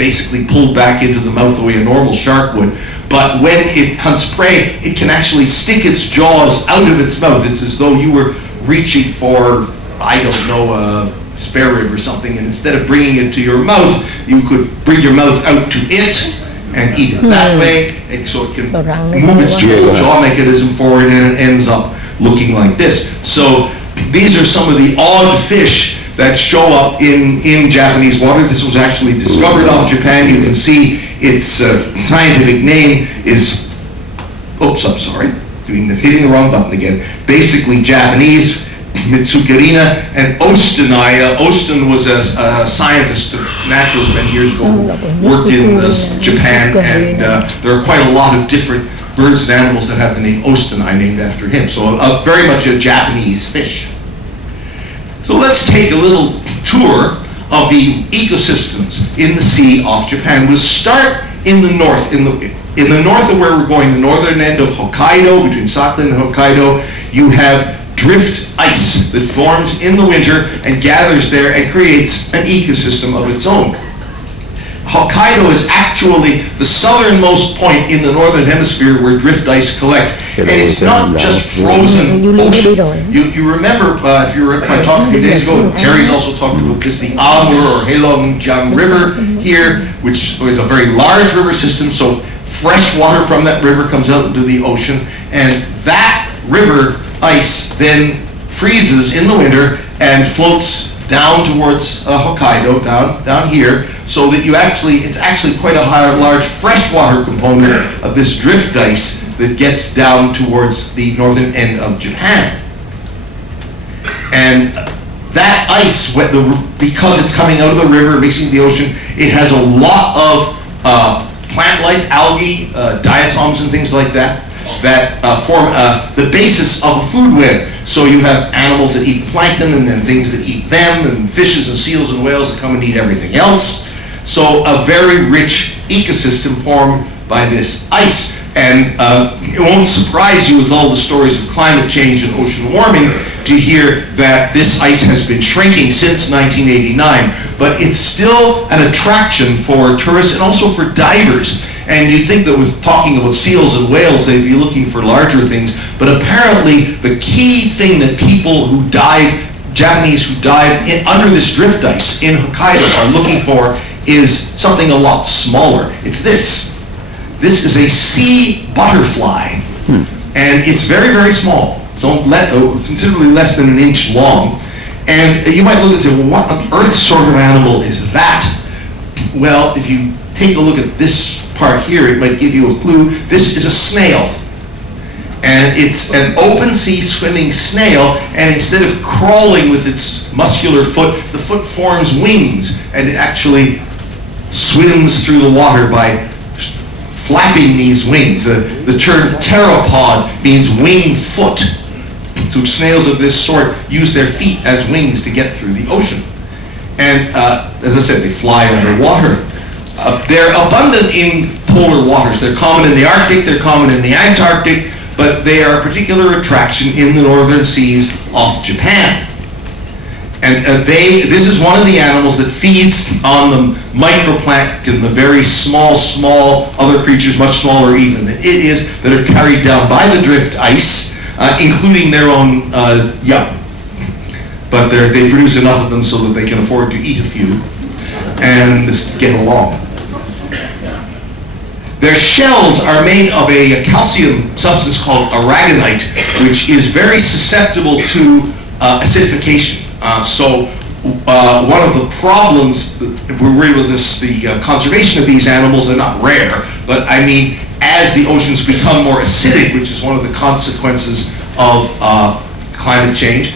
basically pulled back into the mouth the way a normal shark would. But when it hunts prey, it can actually stick its jaws out of its mouth. It's as though you were reaching for, I don't know, a spare rib or something, and instead of bringing it to your mouth, you could bring your mouth out to it and eat it that way, and so it can move its jaw mechanism forward, and it ends up looking like this. So these are some of the odd fish that show up in Japanese water. This was actually discovered off Japan. You can see its scientific name is, oops, I'm sorry, hitting the wrong button again. Basically Japanese, Mitsukarina, and Ostenai. Osten was a scientist, a naturalist many years ago, who worked in Japan, and there are quite a lot of different birds and animals that have the name Ostenai named after him. So very much a Japanese fish. So let's take a little tour of the ecosystems in the sea off Japan. We'll start in the north, in the north of where we're going, the northern end of Hokkaido, between Sakhalin and Hokkaido. You have drift ice that forms in the winter and gathers there and creates an ecosystem of its own. Hokkaido is actually the southernmost point in the northern hemisphere where drift ice collects. And it's not just frozen ocean. You remember, if you were at my talk a few days ago, Terry's also talked about this, the Amur or Heilongjiang River here, which is a very large river system, so fresh water from that river comes out into the ocean, and that river ice then freezes in the winter and floats down towards Hokkaido, down here, so that it's actually quite a large freshwater component of this drift ice that gets down towards the northern end of Japan. And that ice, because it's coming out of the river, mixing with the ocean, it has a lot of plant life, algae, diatoms and things like that, that form the basis of a food web. So you have animals that eat plankton, and then things that eat them, and fishes and seals and whales that come and eat everything else. So a very rich ecosystem formed by this ice. And it won't surprise you with all the stories of climate change and ocean warming to hear that this ice has been shrinking since 1989, but it's still an attraction for tourists and also for divers. And you'd think that with talking about seals and whales, they'd be looking for larger things, but apparently the key thing that people who dive, Japanese who dive under this drift ice in Hokkaido are looking for is something a lot smaller. It's this. This is a sea butterfly, and it's very, very small. Considerably less than an inch long. And you might look and say, well, what on earth sort of animal is that? Well, if you take a look at this part here, it might give you a clue. This is a snail. And it's an open sea swimming snail, and instead of crawling with its muscular foot, the foot forms wings, and it actually swims through the water by flapping these wings. The term pteropod means wing foot. So snails of this sort use their feet as wings to get through the ocean. And as I said, they fly underwater. They're abundant in polar waters. They're common in the Arctic, they're common in the Antarctic, but they are a particular attraction in the northern seas off Japan. And this is one of the animals that feeds on the microplankton, the very small other creatures, much smaller even than it is, that are carried down by the drift ice, including their own young. But they produce enough of them so that they can afford to eat a few and just get along. Their shells are made of a calcium substance called aragonite, which is very susceptible to acidification. So one of the problems that we're worried with is the conservation of these animals. They're not rare, but I mean, as the oceans become more acidic, which is one of the consequences of climate change,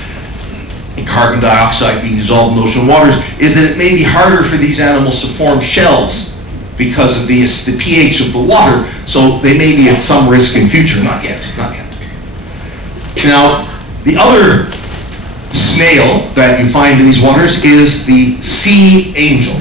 and carbon dioxide being dissolved in ocean waters, is that it may be harder for these animals to form shells because of the pH of the water, so they may be at some risk in future. Not yet. Now, the other snail that you find in these waters is the sea angel.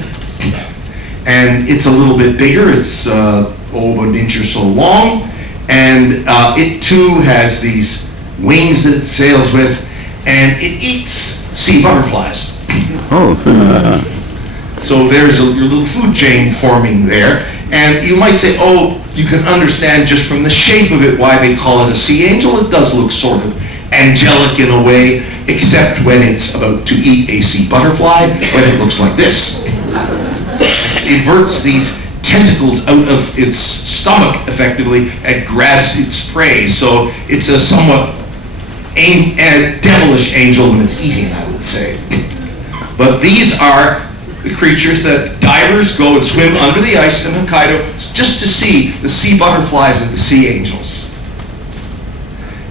And it's a little bit bigger. It's about an inch or so long, and it too has these wings that it sails with, and it eats sea butterflies. So there's your little food chain forming there. And you might say, oh, you can understand just from the shape of it why they call it a sea angel. It does look sort of angelic in a way, except when it's about to eat a sea butterfly, when it looks like this. It inverts these tentacles out of its stomach, effectively, and grabs its prey. So it's a somewhat a devilish angel when it's eating, I would say. But these are the creatures that divers go and swim under the ice in Hokkaido just to see the sea butterflies and the sea angels.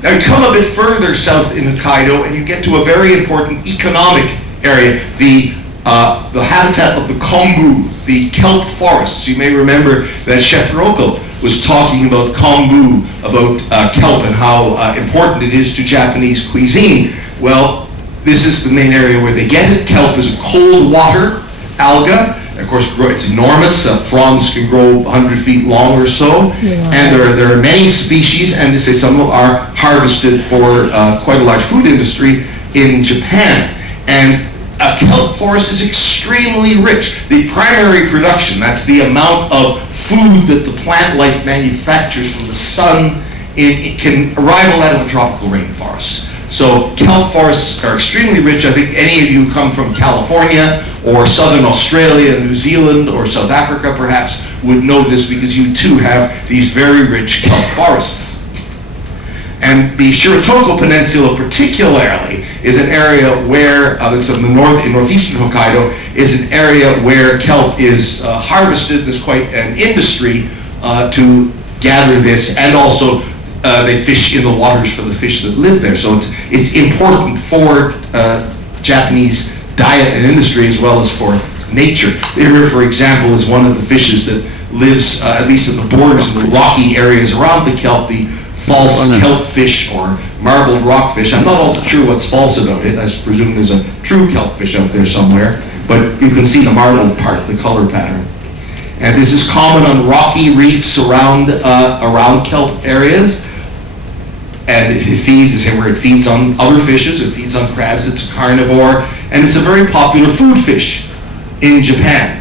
Now you come a bit further south in Hokkaido and you get to a very important economic area, the habitat of the kombu, the kelp forests. You may remember that Chef Roko was talking about kombu, about kelp and how important it is to Japanese cuisine. Well, this is the main area where they get it. Kelp is a cold water alga. Of course, it's enormous. Fronds can grow 100 feet long or so. Yeah. And there are many species, and they say some of them are harvested for quite a large food industry in Japan. And a kelp forest is extremely rich. The primary production, that's the amount of food that the plant life manufactures from the sun, it can rival that of a tropical rainforest. So kelp forests are extremely rich. I think any of you who come from California or southern Australia, New Zealand, or South Africa perhaps would know this because you too have these very rich kelp forests. And the Shiratoko Peninsula particularly is an area where, it's in northeastern Hokkaido, is an area where kelp is harvested. There's quite an industry to gather this, and also they fish in the waters for the fish that live there. So it's important for Japanese diet and industry as well as for nature. The river, for example, is one of the fishes that lives, at least in the borders and the rocky areas around the kelp, the false kelp fish or marbled rockfish. I'm not all sure what's false about it. I presume there's a true kelp fish out there somewhere, but you can see the marbled part, the color pattern. And this is common on rocky reefs around kelp areas. And it feeds, where it feeds on other fishes, it feeds on crabs, it's a carnivore, and it's a very popular food fish in Japan.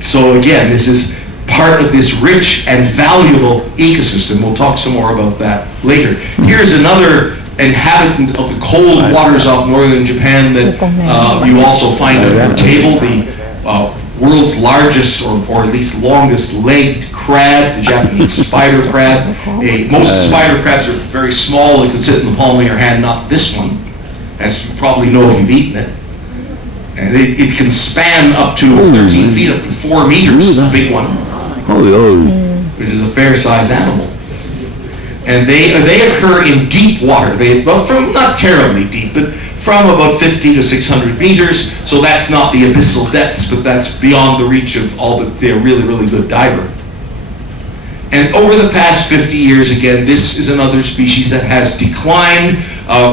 So again, this is part of this rich and valuable ecosystem. We'll talk some more about that later. Here's another inhabitant of the cold waters off northern Japan that you also find on your table, the world's largest, or at least longest legged crab, the Japanese spider crab. Most spider crabs are very small. They could sit in the palm of your hand, not this one, as you probably know if you've eaten it. And it can span up to 13 feet, up to 4 meters, a big one, which is a fair-sized animal. And they occur in deep water. From not terribly deep, but from about 50 to 600 meters. So that's not the abyssal depths, but that's beyond the reach of all, but they're really, really good diver. And over the past 50 years, again, this is another species that has declined,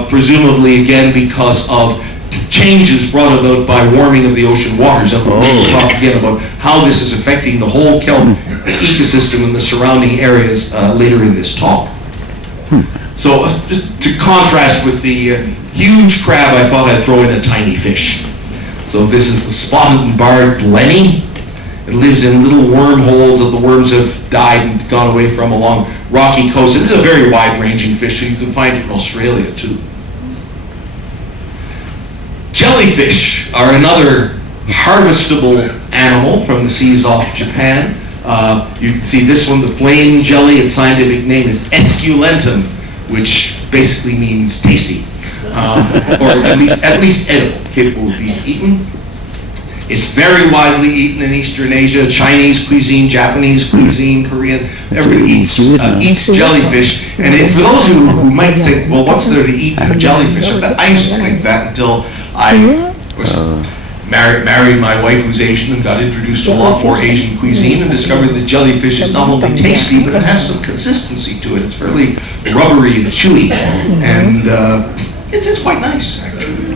presumably again because of changes brought about by warming of the ocean waters. And we'll talk again about how this is affecting the whole kelp ecosystem and the surrounding areas later in this talk. So just to contrast with the huge crab, I thought I'd throw in a tiny fish. So this is the spotted and barred blenny. It lives in little wormholes that the worms have died and gone away from along rocky coasts. This is a very wide-ranging fish, so you can find it in Australia too. Jellyfish are another harvestable animal from the seas off Japan. You can see this one, the flame jelly. Its scientific name is esculentum, which basically means tasty, or at least edible, capable of being eaten. It's very widely eaten in Eastern Asia, Chinese cuisine, Japanese cuisine, Korean. Everybody eats jellyfish. And for those who might think, well, what's there to eat in a jellyfish? I used to think that until I was married my wife who's Asian and got introduced to a lot more Asian cuisine and discovered that jellyfish is not only tasty, but it has some consistency to it. It's fairly rubbery and chewy. And it's quite nice, actually.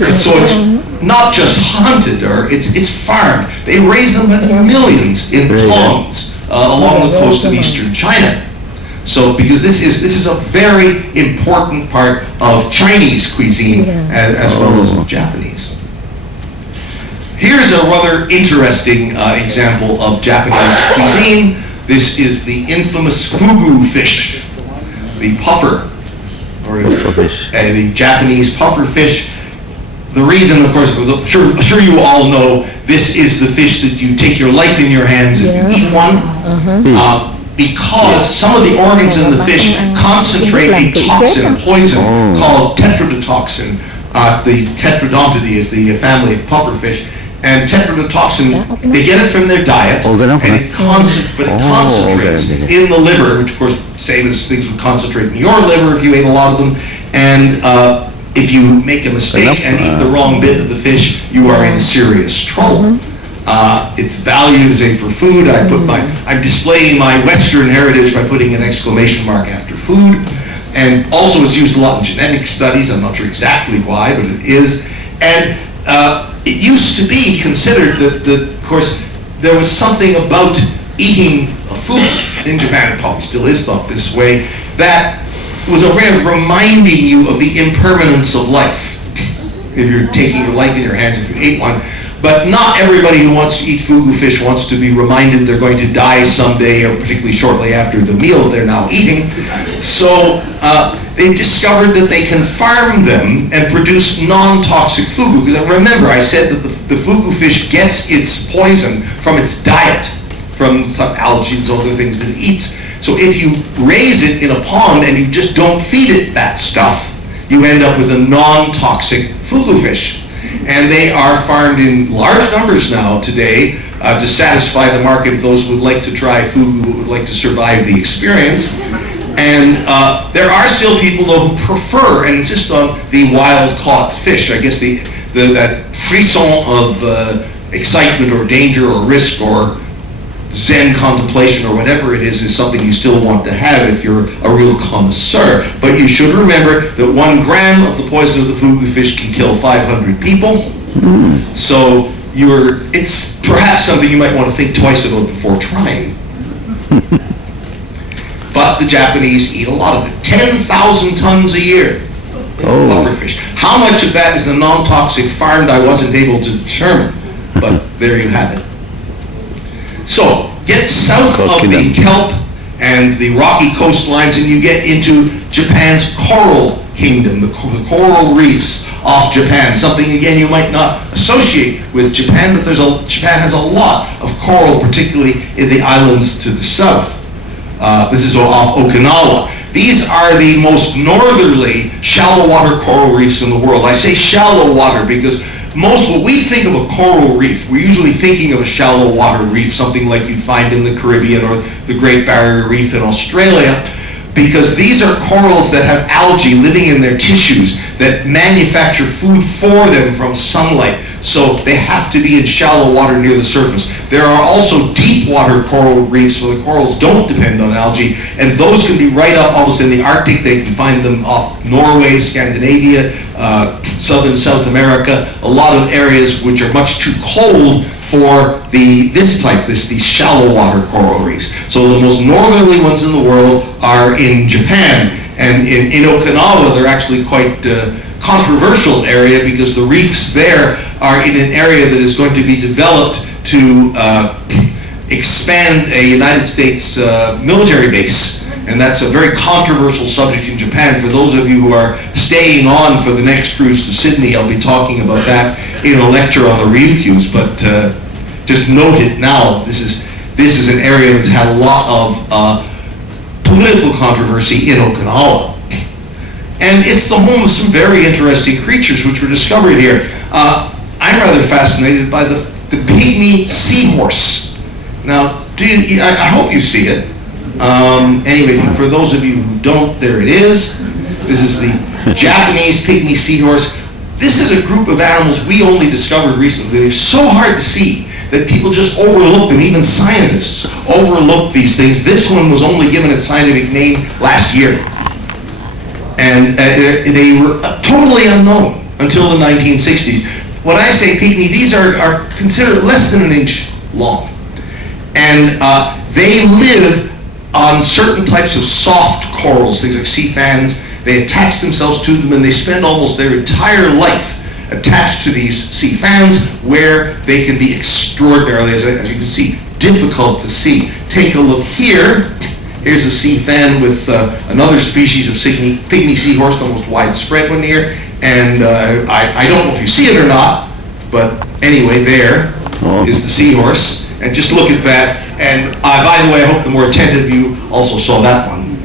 And so it's not just hunted, or it's farmed. They raise them in millions in ponds along the coast of eastern China. So because this is a very important part of Chinese cuisine as well as of Japanese. Here's a rather interesting example of Japanese cuisine. This is the infamous fugu fish, the puffer, or the Japanese puffer fish. The reason, of course, I'm sure you all know, this is the fish that you take your life in your hands if you eat one. Because some of the organs in the fish concentrate a toxin, a poison, called tetrodotoxin. The Tetrodontidae is the family of pufferfish. And tetrodotoxin, they get it from their diet, and it concentrates in the liver, which of course, same as things would concentrate in your liver if you ate a lot of them. And if you make a mistake and eat the wrong bit of the fish, you are in serious trouble. It's valued as for food. I'm displaying my Western heritage by putting an exclamation mark after food. And also it's used a lot in genetic studies. I'm not sure exactly why, but it is. And it used to be considered that, of course, there was something about eating a food in Japan, it probably still is thought this way, that was a way of reminding you of the impermanence of life. If you're taking your life in your hands, if you ate one. But not everybody who wants to eat fugu fish wants to be reminded they're going to die someday, or particularly shortly after the meal they're now eating. So they discovered that they can farm them and produce non-toxic fugu. Because remember, I said that the fugu fish gets its poison from its diet, from some algae and some other things that it eats. So if you raise it in a pond and you just don't feed it that stuff, you end up with a non-toxic fugu fish. And they are farmed in large numbers now today to satisfy the market of those who would like to try fugu, who would like to survive the experience. And there are still people though who prefer and insist on the wild-caught fish. I guess that frisson of excitement or danger or risk or Zen contemplation or whatever it is something you still want to have if you're a real connoisseur. But you should remember that 1 gram of the poison of the fugu fish can kill 500 people. So it's perhaps something you might want to think twice about before trying. But the Japanese eat a lot of it. 10,000 tons a year of pufferfish. How much of that is the non-toxic farmed, I wasn't able to determine. But there you have it. So, get south of the kelp and the rocky coastlines and you get into Japan's coral kingdom, the coral reefs off Japan. Something, again, you might not associate with Japan, but Japan has a lot of coral, particularly in the islands to the south. This is off Okinawa. These are the most northerly shallow water coral reefs in the world. I say shallow water because when we think of a coral reef, we're usually thinking of a shallow water reef, something like you'd find in the Caribbean or the Great Barrier Reef in Australia, because these are corals that have algae living in their tissues that manufacture food for them from sunlight. So they have to be in shallow water near the surface. There are also deep water coral reefs where the corals don't depend on algae, and those can be right up almost in the Arctic. They can find them off Norway, Scandinavia, southern South America, a lot of areas which are much too cold for these shallow water coral reefs. So the most northerly ones in the world are in Japan, and in Okinawa they're actually quite controversial area because the reefs there are in an area that is going to be developed to expand a United States military base. And that's a very controversial subject in Japan. For those of you who are staying on for the next cruise to Sydney, I'll be talking about that in a lecture on the Ryukyus, but just note it now. This is an area that's had a lot of political controversy in Okinawa. And it's the home of some very interesting creatures which were discovered here. I'm rather fascinated by the pygmy seahorse. Now, I hope you see it. Anyway, for those of you who don't, there it is. This is the Japanese pygmy seahorse. This is a group of animals we only discovered recently. They're so hard to see that people just overlook them. Even scientists overlook these things. This one was only given its scientific name last year. And they were totally unknown until the 1960s. When I say pygmy, these are considered less than an inch long. And they live on certain types of soft corals, things like sea fans. They attach themselves to them and they spend almost their entire life attached to these sea fans where they can be extraordinarily, as you can see, difficult to see. Take a look here. Here's a sea fan with another species of pygmy seahorse, the most widespread one here. And I don't know if you see it or not, but anyway, there is the seahorse. And just look at that. And by the way, I hope the more attentive of you also saw that one.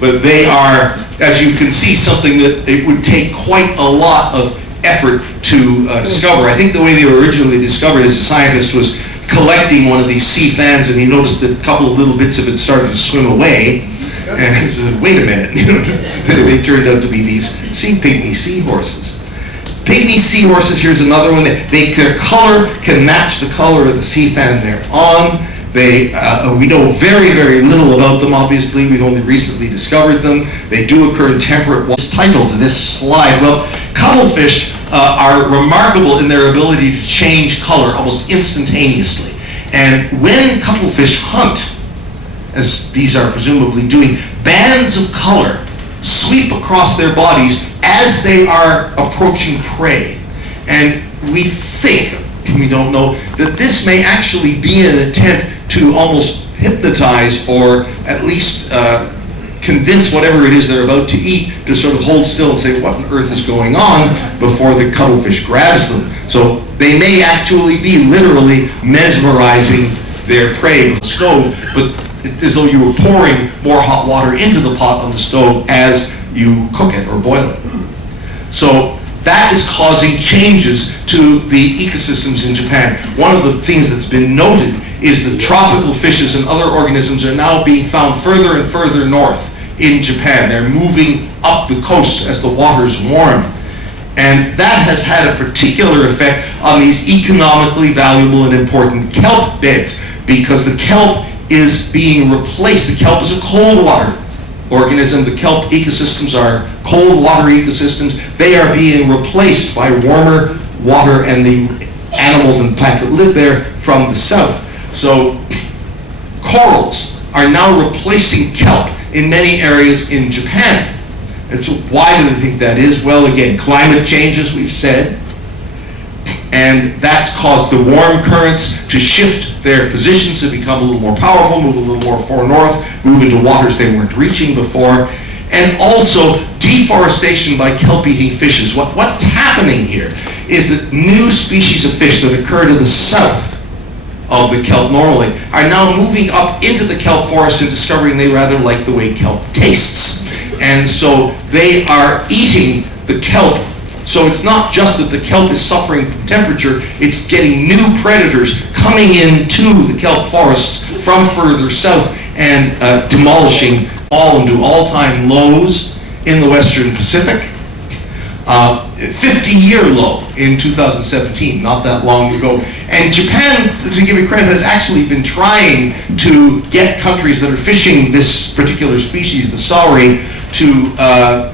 But they are, as you can see, something that it would take quite a lot of effort to discover. I think the way they were originally discovered as a scientist was collecting one of these sea fans, and he noticed that a couple of little bits of it started to swim away. And he said, wait a minute, they turned out to be these pygmy seahorses. Pygmy seahorses, here's another one. Their color can match the color of the sea fan they're on. We know very, very little about them, obviously. We've only recently discovered them. They do occur in temperate waters. Title to this slide. Well, cuttlefish are remarkable in their ability to change color almost instantaneously. And when cuttlefish hunt, as these are presumably doing, bands of color sweep across their bodies as they are approaching prey. And we think, we don't know, that this may actually be an attempt to almost hypnotize or at least convince whatever it is they're about to eat to sort of hold still and say, what on earth is going on, before the cuttlefish grabs them. So they may actually be literally mesmerizing their prey with the stove, but as though you were pouring more hot water into the pot on the stove as you cook it or boil it. So that is causing changes to the ecosystems in Japan. One of the things that's been noted is that tropical fishes and other organisms are now being found further and further north in Japan. They're moving up the coast as the waters warm. And that has had a particular effect on these economically valuable and important kelp beds, because the kelp is being replaced. The kelp is a cold water organism. The kelp ecosystems are cold water ecosystems. They are being replaced by warmer water and the animals and plants that live there from the south. So corals are now replacing kelp in many areas in Japan. And so why do they think that is? Well, again, climate change, as we've said, and that's caused the warm currents to shift their positions, to become a little more powerful, move a little more far north, move into waters they weren't reaching before, and also deforestation by kelp-eating fishes. What's happening here is that new species of fish that occur to the south of the kelp normally are now moving up into the kelp forest and discovering they rather like the way kelp tastes. And so they are eating the kelp. So it's not just that the kelp is suffering from temperature, it's getting new predators coming into the kelp forests from further south and demolishing all into all-time lows in the Western Pacific. 50-year low in 2017, not that long ago. And Japan, to give it credit, has actually been trying to get countries that are fishing this particular species, the sauri, to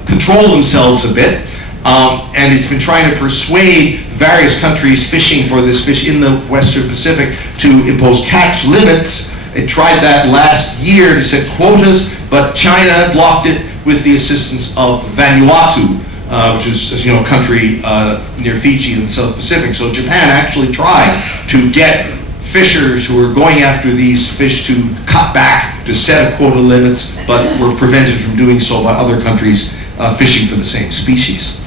control themselves a bit. And it's been trying to persuade various countries fishing for this fish in the Western Pacific to impose catch limits. It tried that last year to set quotas, but China blocked it with the assistance of Vanuatu, which is, as you know, a country near Fiji in the South Pacific. So Japan actually tried to get fishers who were going after these fish to cut back, to set quota limits, but were prevented from doing so by other countries fishing for the same species.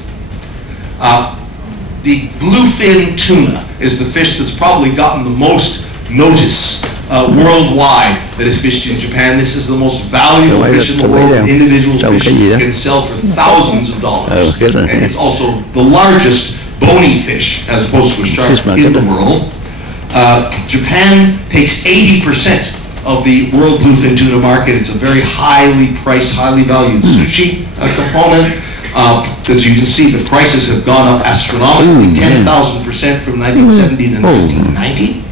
The bluefin tuna is the fish that's probably gotten the most notice worldwide that is fished in Japan. This is the most valuable fish in the world. Individual fish can sell for thousands of dollars. And it's also the largest bony fish, as opposed to a shark, in the world. Japan takes 80% of the world bluefin tuna market. It's a very highly priced, highly valued sushi component. As you can see, the prices have gone up astronomically, 10,000% from 1970 to 1990.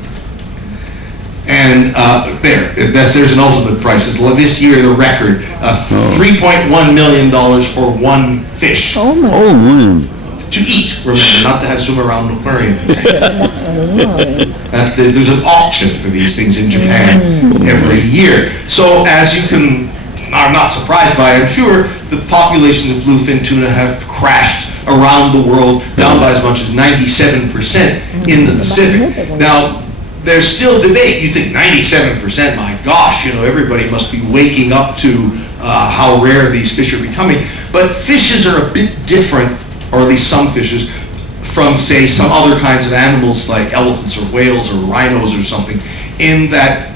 And there's an ultimate price. This year, the record, $3.1 million for one fish. To eat, remember, not to have swim around an aquarium. There's an auction for these things in Japan every year. So as you are not surprised by, I'm sure, the populations of bluefin tuna have crashed around the world, down by as much as 97% in the Pacific. Now, there's still debate. You think 97%, my gosh, everybody must be waking up to how rare these fish are becoming. But fishes are a bit different, or at least some fishes, from, say, some other kinds of animals like elephants or whales or rhinos or something, in that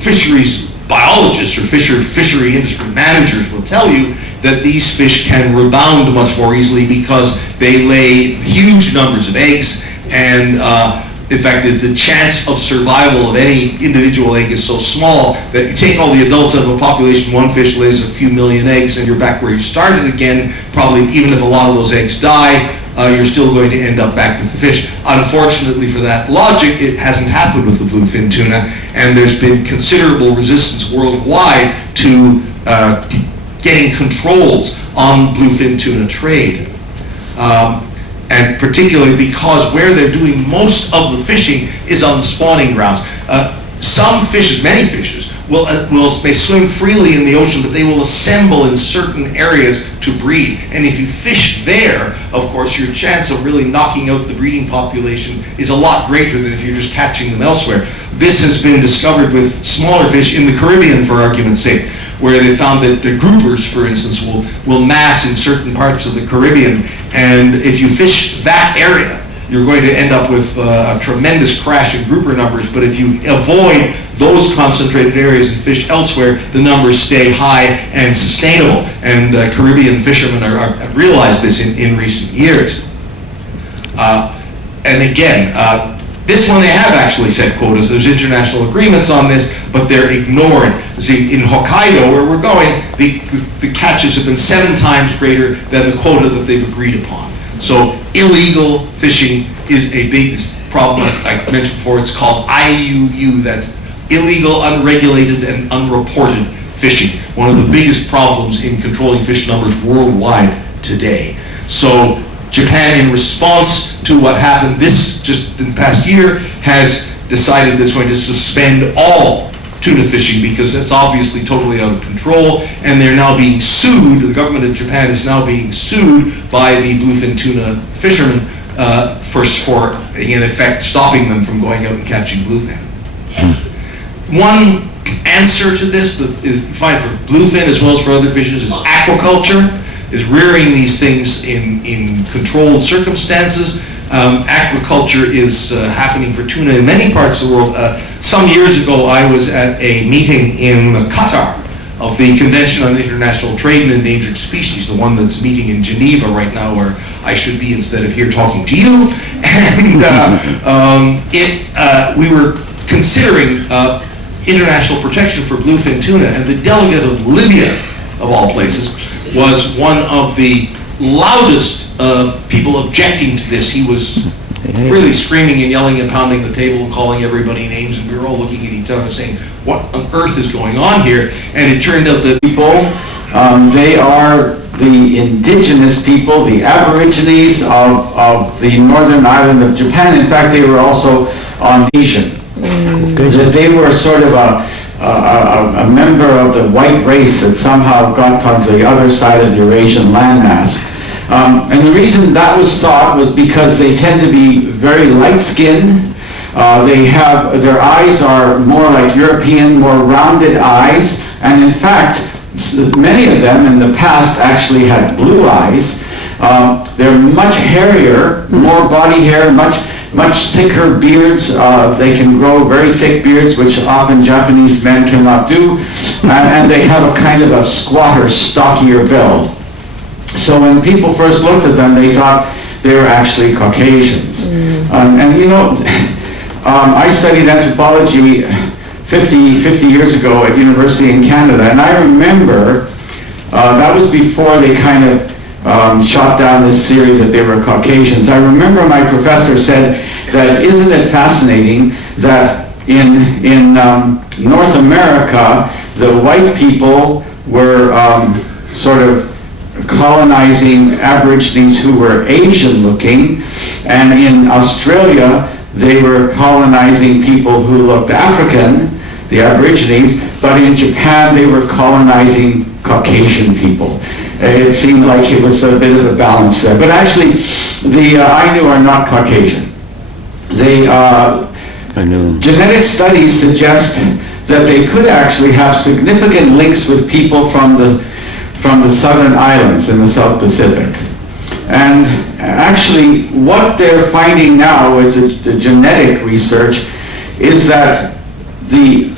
fisheries biologists or fishery industry managers will tell you that these fish can rebound much more easily because they lay huge numbers of eggs, and in fact, the chance of survival of any individual egg is so small that you take all the adults out of a population, one fish lays a few million eggs, and you're back where you started again. Probably, even if a lot of those eggs die, you're still going to end up back with the fish. Unfortunately for that logic, it hasn't happened with the bluefin tuna, and there's been considerable resistance worldwide to getting controls on bluefin tuna trade. And particularly because where they're doing most of the fishing is on the spawning grounds. Some fishes, many fishes, they swim freely in the ocean, but they will assemble in certain areas to breed. And if you fish there, of course, your chance of really knocking out the breeding population is a lot greater than if you're just catching them elsewhere. This has been discovered with smaller fish in the Caribbean, for argument's sake, where they found that the groupers, for instance, will mass in certain parts of the Caribbean, and if you fish that area, you're going to end up with a tremendous crash in grouper numbers. But if you avoid those concentrated areas and fish elsewhere, the numbers stay high and sustainable. And Caribbean fishermen have realized this in recent years. And again, this one they have actually set quotas. There's international agreements on this, but they're ignored. See, in Hokkaido, where we're going, the catches have been 7 times greater than the quota that they've agreed upon. So illegal fishing is a big problem. Like I mentioned before, it's called IUU. That's illegal, unregulated, and unreported fishing. One of the biggest problems in controlling fish numbers worldwide today. So Japan, in response to what happened just in the past year, has decided that it's going to suspend all tuna fishing because it's obviously totally out of control, and they're now being sued. The government of Japan is now being sued by the bluefin tuna fishermen for, in effect, stopping them from going out and catching bluefin. One answer to this that is fine for bluefin as well as for other fishes is aquaculture, is rearing these things in controlled circumstances. Aquaculture is happening for tuna in many parts of the world. Some years ago, I was at a meeting in Qatar of the Convention on International Trade in Endangered Species, the one that's meeting in Geneva right now, where I should be instead of here talking to you. And we were considering international protection for bluefin tuna, and the delegate of Libya, of all places, was one of the loudest people objecting to this. He was really screaming and yelling and pounding the table and calling everybody names, and we were all looking at each other saying, what on earth is going on here? And it turned out that people, they are the indigenous people, the aborigines of the northern island of Japan. In fact, they were also Asian. They were sort of a member of the white race that somehow got on the other side of the Eurasian landmass. And the reason that was thought was because they tend to be very light-skinned. Their eyes are more like European, more rounded eyes, and in fact, many of them in the past actually had blue eyes. They're much hairier, more body hair, much thicker beards. They can grow very thick beards, which often Japanese men cannot do, and they have a kind of a squatter, stockier build. So when people first looked at them, they thought they were actually Caucasians. And you know, I studied anthropology 50 years ago at university in Canada, and I remember that was before they kind of shot down this theory that they were Caucasians. I remember my professor said that isn't it fascinating that in North America, the white people were sort of colonizing Aborigines who were Asian looking, and in Australia they were colonizing people who looked African, the Aborigines, but in Japan they were colonizing Caucasian people. It seemed like it was a bit of a balance there. But actually, the Ainu are not Caucasian. They, genetic studies suggest that they could actually have significant links with people from the southern islands in the South Pacific. And actually, what they're finding now with the genetic research is that the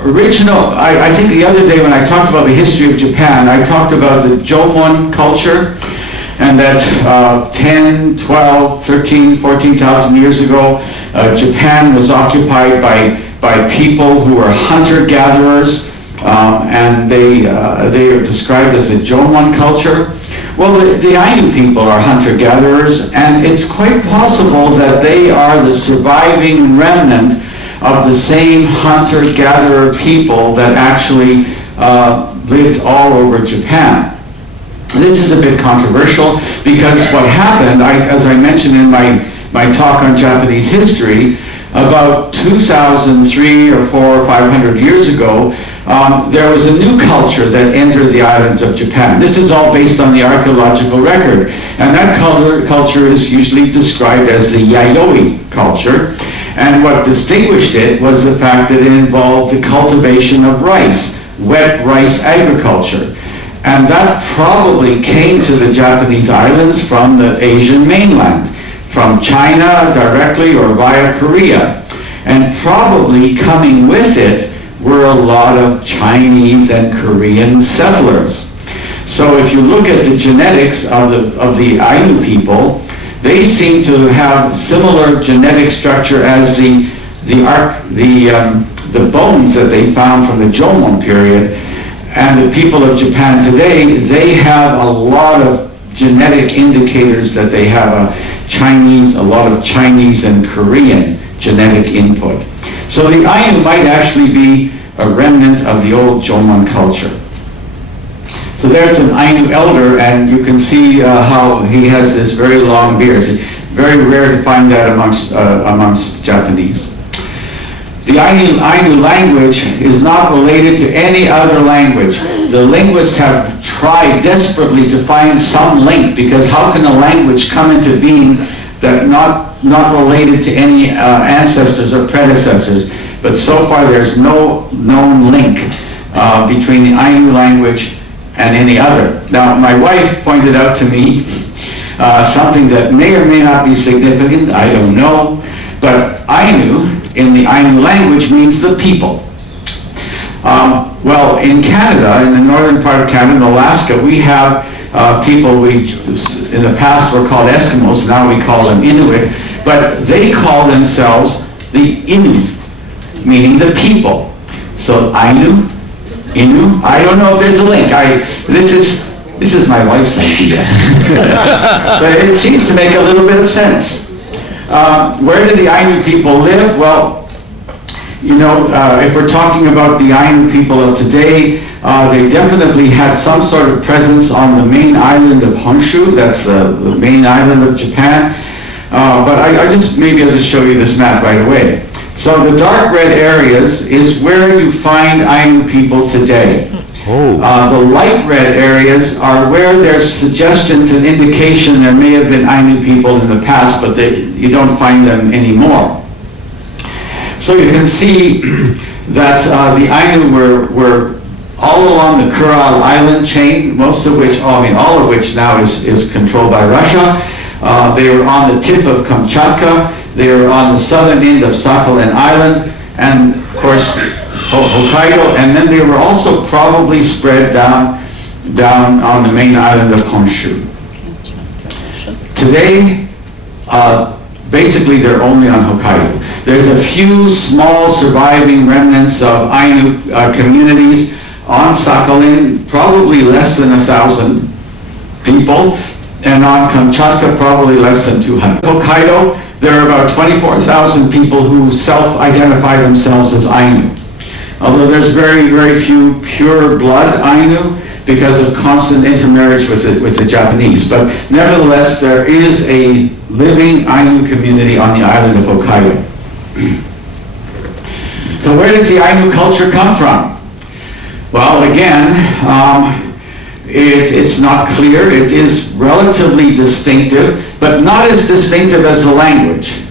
original, I think the other day when I talked about the history of Japan, I talked about the Jomon culture, and that 10, 12, 13, 14,000 years ago, Japan was occupied by people who were hunter-gatherers, and they are described as the Jomon culture. Well, the Ainu people are hunter-gatherers, and it's quite possible that they are the surviving remnant of the same hunter-gatherer people that actually lived all over Japan. This is a bit controversial because what happened, as I mentioned in my talk on Japanese history, about 2,003 or 400 or 500 years ago, there was a new culture that entered the islands of Japan. This is all based on the archaeological record. And that culture is usually described as the Yayoi culture. And what distinguished it was the fact that it involved the cultivation of rice, wet rice agriculture. And that probably came to the Japanese islands from the Asian mainland, from China directly or via Korea. And probably coming with it were a lot of Chinese and Korean settlers. So if you look at the genetics of the Ainu people, they seem to have similar genetic structure as the bones that they found from the Jomon period. And the people of Japan today, they have a lot of genetic indicators that they have a lot of Chinese and Korean genetic input. So the Ainu might actually be a remnant of the old Jomon culture. So there's an Ainu elder, and you can see how he has this very long beard. Very rare to find that amongst Japanese. The Ainu language is not related to any other language. The linguists have tried desperately to find some link, because how can a language come into being that not related to any ancestors or predecessors? But so far there's no known link between the Ainu language and any other. Now, my wife pointed out to me something that may or may not be significant, I don't know, but Ainu in the Ainu language means the people. Well, in Canada, in the northern part of Canada, in Alaska, we have people in the past were called Eskimos, now we call them Inuit, but they call themselves the Innu, meaning the people. So Ainu, Innu, I don't know if there's a link. This is my wife's idea. But it seems to make a little bit of sense. Where do the Ainu people live? Well, if we're talking about the Ainu people of today, they definitely had some sort of presence on the main island of Honshu. That's the main island of Japan. But I'll just show you this map right away. So the dark red areas is where you find Ainu people today. The light red areas are where there's suggestions and indication there may have been Ainu people in the past, but you don't find them anymore. So you can see that the Ainu were all along the Kuril Island chain, all of which now is controlled by Russia. They were on the tip of Kamchatka. They were on the southern end of Sakhalin Island, and of course Hokkaido, and then they were also probably spread down on the main island of Honshu. Today, basically they're only on Hokkaido. There's a few small surviving remnants of Ainu communities on Sakhalin, probably less than 1,000 people, and on Kamchatka, probably less than 200. Hokkaido, there are about 24,000 people who self-identify themselves as Ainu. Although there's very, very few pure blood Ainu because of constant intermarriage with the Japanese. But nevertheless, there is a living Ainu community on the island of Hokkaido. So where does the Ainu culture come from? Well, again, it's not clear. It is relatively distinctive, but not as distinctive as the language.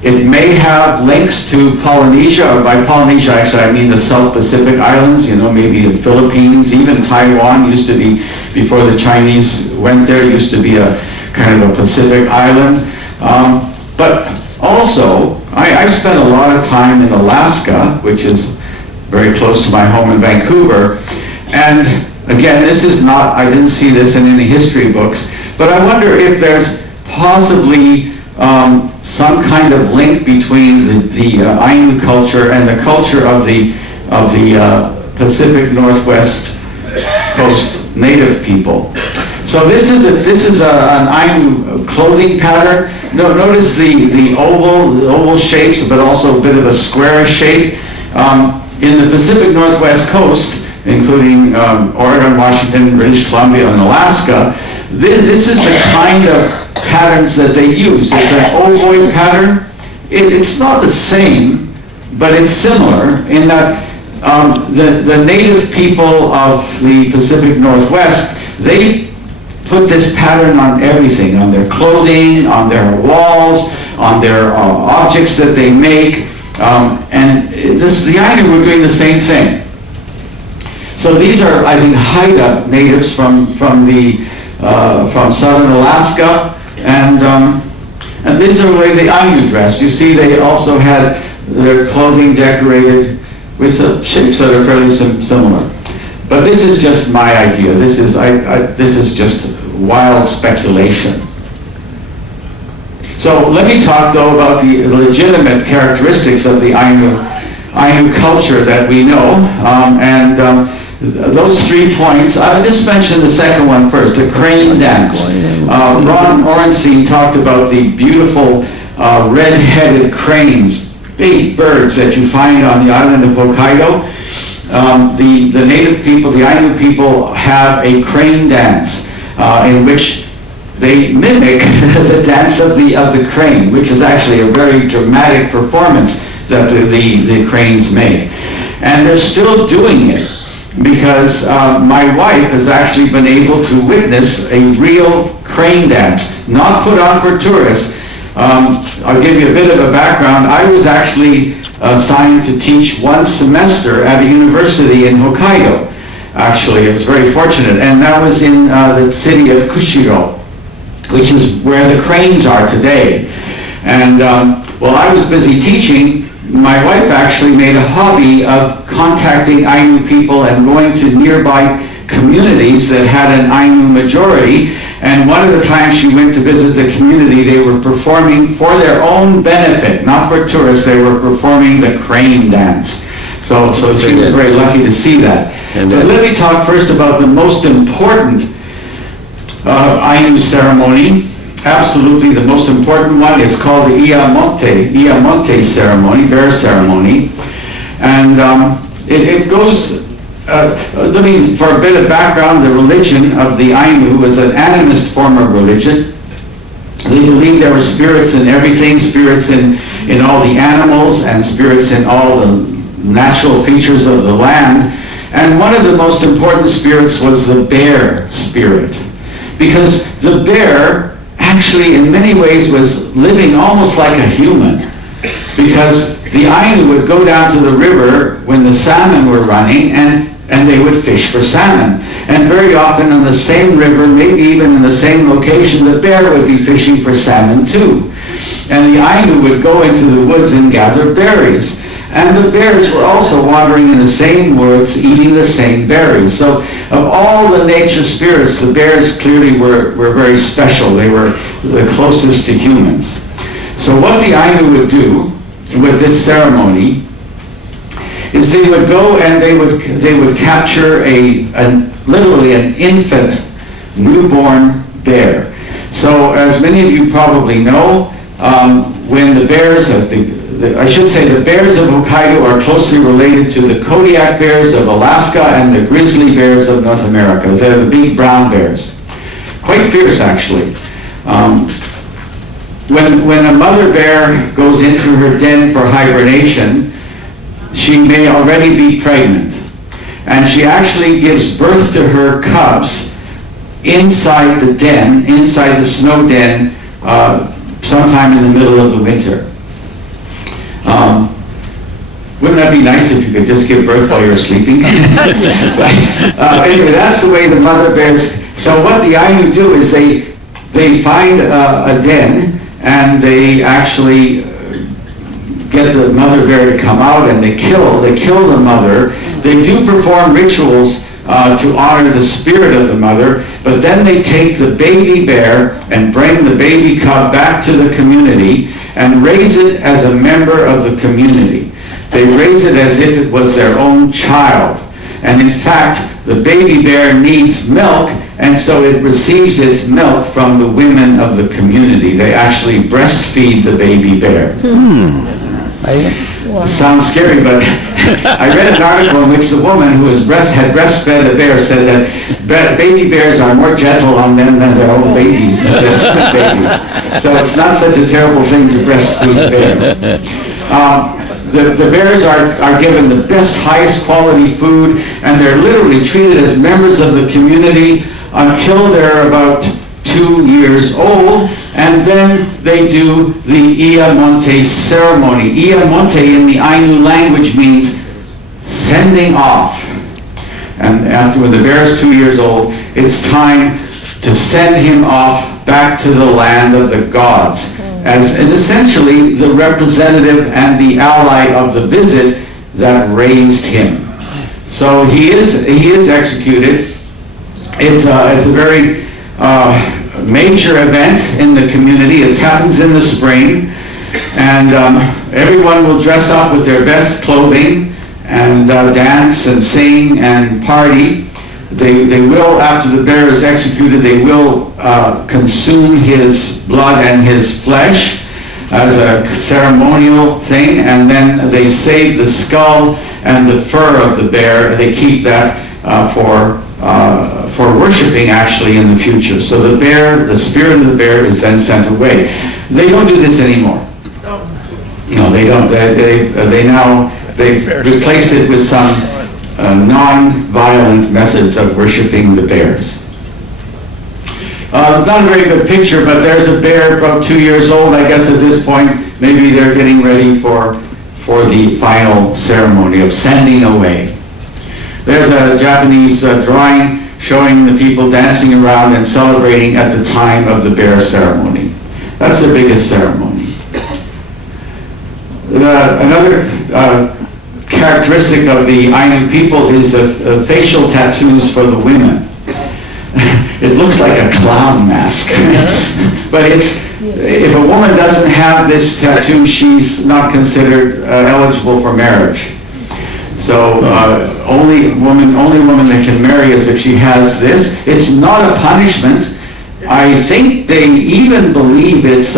It may have links to Polynesia, or by Polynesia actually I mean the South Pacific Islands, maybe the Philippines, even Taiwan used to be, before the Chinese went there, used to be a kind of a Pacific island. But also, I've spent a lot of time in Alaska, which is very close to my home in Vancouver, and again, this is not, I didn't see this in any history books, but I wonder if there's possibly some kind of link between the Ainu culture and the culture of the Pacific Northwest coast native people. So this is an Ainu clothing pattern. Notice the oval shapes, but also a bit of a squarish shape. In the Pacific Northwest coast, including Oregon, Washington, British Columbia, and Alaska, this is the kind of patterns that they use. It's an ovoid pattern. It's not the same, but it's similar in that the native people of the Pacific Northwest, they put this pattern on everything, on their clothing, on their walls, on their objects that they make, and the Ainu were doing the same thing. So these are, I think, Haida natives from southern Alaska, and these are the way the Ainu dressed. You see, they also had their clothing decorated with shapes that are fairly similar. But this is just my idea. This is just wild speculation. So let me talk, though, about the legitimate characteristics of the Ainu culture that we know, those 3 points. I'll just mention the second one first, the crane dance. Ron Orenstein talked about the beautiful red-headed cranes, big birds that you find on the island of Hokkaido. The native people, the Ainu people, have a crane dance in which they mimic the dance of the crane, which is actually a very dramatic performance that the cranes make. And they're still doing it, because my wife has actually been able to witness a real crane dance, not put on for tourists. I'll give you a bit of a background. I was actually assigned to teach 1 semester at a university in Hokkaido. Actually, it was very fortunate, and that was in the city of Kushiro, which is where the cranes are today. And while I was busy teaching, my wife actually made a hobby of contacting Ainu people and going to nearby communities that had an Ainu majority. And one of the times she went to visit the community, they were performing for their own benefit, not for tourists. They were performing the crane dance. So she was very lucky to see that. But let me talk first about the most important Ainu ceremony. Absolutely the most important one is called the Iamonte ceremony, bear ceremony. And it goes, for a bit of background, the religion of the Ainu was an animist form of religion. They believed there were spirits in everything, spirits in all the animals, and spirits in all the natural features of the land. And one of the most important spirits was the bear spirit, because the bear actually in many ways was living almost like a human, because the Ainu would go down to the river when the salmon were running, and they would fish for salmon. And very often on the same river, maybe even in the same location, the bear would be fishing for salmon too. And the Ainu would go into the woods and gather berries. And the bears were also wandering in the same woods, eating the same berries. So of all the nature spirits, the bears clearly were very special. They were the closest to humans. So what the Ainu would do with this ceremony is they would go and they would capture literally an infant newborn bear. So as many of you probably know, when the bears I should say the bears of Hokkaido are closely related to the Kodiak bears of Alaska and the grizzly bears of North America. They're the big brown bears. Quite fierce, actually. When a mother bear goes into her den for hibernation, she may already be pregnant. and she actually gives birth to her cubs inside the den, inside the snow den, sometime in the middle of the winter. Wouldn't that be nice if you could just give birth while you're sleeping? Anyway, that's the way the mother bears. So what the Ainu do is they find a den, and they actually get the mother bear to come out, and they kill the mother. They do perform rituals to honor the spirit of the mother, but then they take the baby bear and bring the baby cub back to the community and raise it as a member of the community. They raise it as if it was their own child. And in fact, the baby bear needs milk, and so it receives its milk from the women of the community. They actually breastfeed the baby bear. Sounds scary, but I read an article in which the woman who had breastfed a bear said that baby bears are more gentle on them than their own babies. So it's not such a terrible thing to breastfeed a bear. The bears are given the best, highest quality food, and they're literally treated as members of the community until they're about 2 years old, and then they do the Ia Monte ceremony. Ia Monte in the Ainu language means sending off. And after, when the bear is 2 years old, it's time to send him off back to the land of the gods, as and essentially the representative and the ally of the visit that raised him. So he is executed. It's a very major event in the community. It happens in the spring, and everyone will dress up with their best clothing and dance and sing and party. They will, after the bear is executed, they will consume his blood and his flesh as a ceremonial thing, and then they save the skull and the fur of the bear, and they keep that for worshiping actually in the future. So the bear, the spirit of the bear is then sent away. They don't do this anymore. No, they don't. They've replaced it with some non-violent methods of worshiping the bears. It's not a very good picture, but there's a bear about 2 years old, I guess at this point. Maybe they're getting ready for the final ceremony of sending away. There's a Japanese drawing showing the people dancing around and celebrating at the time of the bear ceremony. That's the biggest ceremony. Another characteristic of the Ainu people is facial tattoos for the women. It looks like a clown mask. But if a woman doesn't have this tattoo, she's not considered eligible for marriage. So only woman that can marry is if she has this. It's not a punishment. I think they even believe it's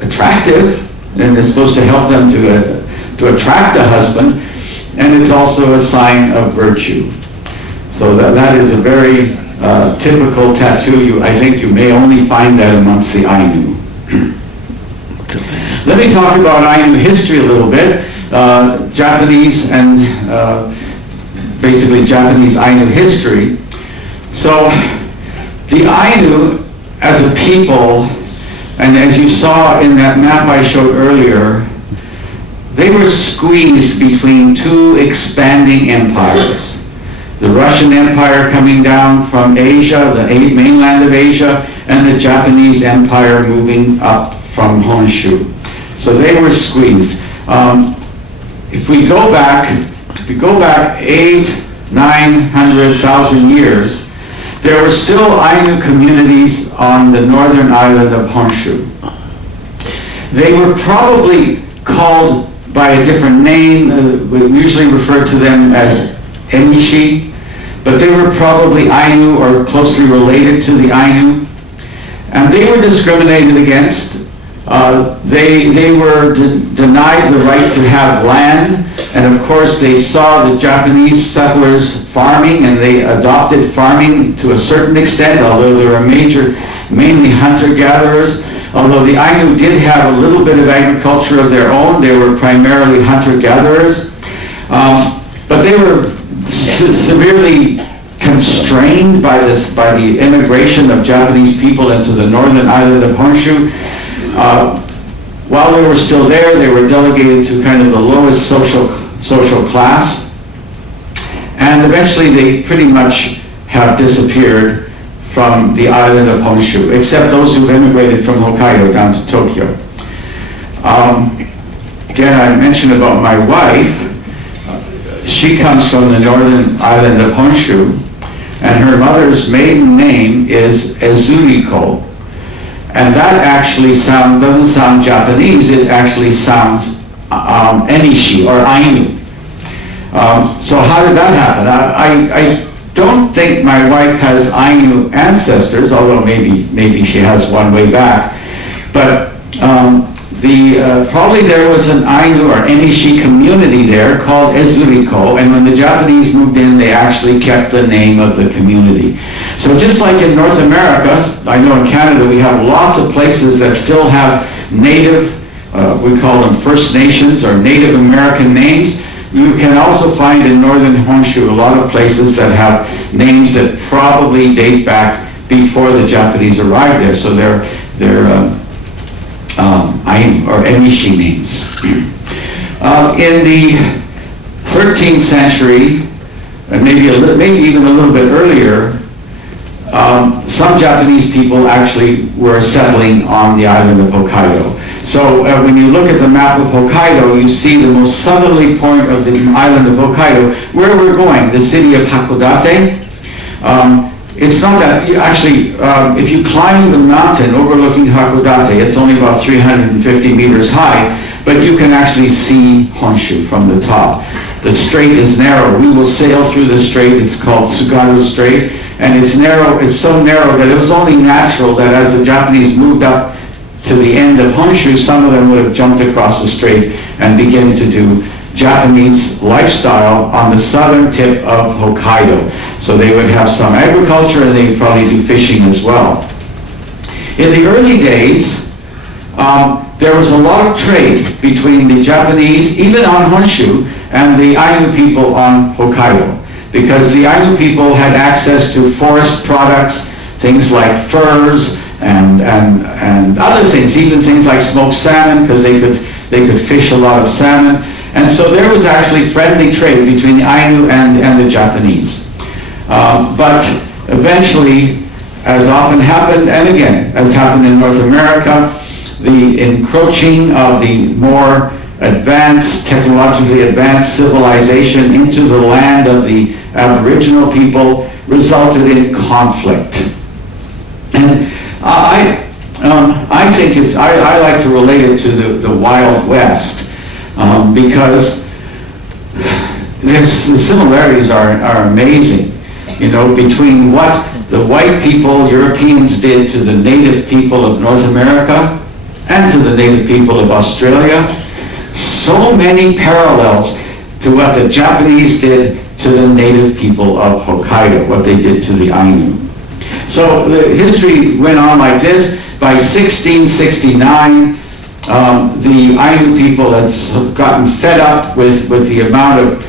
attractive, and it's supposed to help them to attract a husband, and it's also a sign of virtue. So that is a very typical tattoo. I think you may only find that amongst the Ainu. Let me talk about Ainu history a little bit. Japanese and basically Japanese Ainu history. So the Ainu as a people, and as you saw in that map I showed earlier, they were squeezed between two expanding empires. The Russian Empire coming down from Asia, the mainland of Asia, and the Japanese Empire moving up from Honshu. So they were squeezed. If we go back 900,000 years, there were still Ainu communities on the northern island of Honshu. They were probably called by a different name. We usually refer to them as Enishi, but they were probably Ainu or closely related to the Ainu. And they were discriminated against. They were denied the right to have land, and of course they saw the Japanese settlers farming, and they adopted farming to a certain extent, although they were mainly hunter-gatherers. Although the Ainu did have a little bit of agriculture of their own, they were primarily hunter-gatherers. But they were severely constrained by the immigration of Japanese people into the northern island of Honshu. While they were still there, they were delegated to kind of the lowest social class, and eventually they pretty much have disappeared from the island of Honshu, except those who've immigrated from Hokkaido down to Tokyo. Again, I mentioned about my wife. She comes from the northern island of Honshu, and her mother's maiden name is Ezuriko. And that actually doesn't sound Japanese, it actually sounds Enishi or Ainu. So how did that happen? I don't think my wife has Ainu ancestors, although maybe she has one way back. But probably there was an Ainu or Enishi community there called Ezuriko, and when the Japanese moved in, they actually kept the name of the community. So just like in North America, I know in Canada we have lots of places that still have native, we call them First Nations or Native American names. You can also find in northern Honshu a lot of places that have names that probably date back before the Japanese arrived there. So they're Ainu or Enishi names. In the 13th century, and maybe even a little bit earlier, some Japanese people actually were settling on the island of Hokkaido. So when you look at the map of Hokkaido, you see the most southerly point of the island of Hokkaido, where we're going, the city of Hakodate. It's not that, if you climb the mountain overlooking Hakodate, it's only about 350 meters high, but you can actually see Honshu from the top. The strait is narrow. We will sail through the strait. It's called Tsugaru Strait, and it's narrow. It's so narrow that it was only natural that as the Japanese moved up to the end of Honshu, some of them would have jumped across the strait and begin to do Japanese lifestyle on the southern tip of Hokkaido. So they would have some agriculture and they'd probably do fishing as well. In the early days, there was a lot of trade between the Japanese, even on Honshu, and the Ainu people on Hokkaido, because the Ainu people had access to forest products, things like furs and other things, even things like smoked salmon, because they could fish a lot of salmon. And so there was actually friendly trade between the Ainu and the Japanese. But eventually, as often happened, and again, as happened in North America, the encroaching of the more advanced, technologically advanced civilization into the land of the Aboriginal people resulted in conflict. And I think I like to relate it to the Wild West, because the similarities are amazing, between what the white people, Europeans, did to the native people of North America and to the native people of Australia. So many parallels to what the Japanese did to the native people of Hokkaido, what they did to the Ainu. So the history went on like this. By 1669, the Ainu people had gotten fed up with the amount of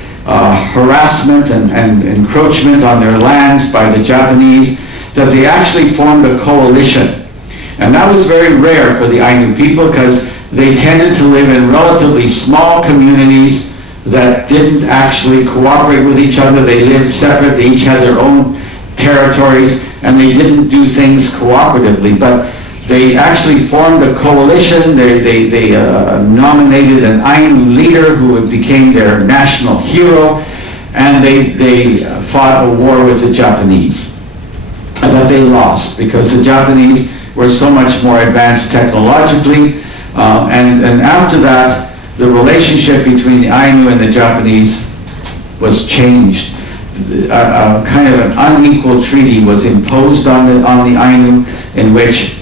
harassment and encroachment on their lands by the Japanese, that they actually formed a coalition. And that was very rare for the Ainu people, because they tended to live in relatively small communities that didn't actually cooperate with each other. They lived separate, they each had their own territories, and they didn't do things cooperatively. But they actually formed a coalition. They nominated an Ainu leader who became their national hero, and they fought a war with the Japanese. But they lost, because the Japanese were so much more advanced technologically, and after that, the relationship between the Ainu and the Japanese was changed. Kind of an unequal treaty was imposed on the Ainu, in which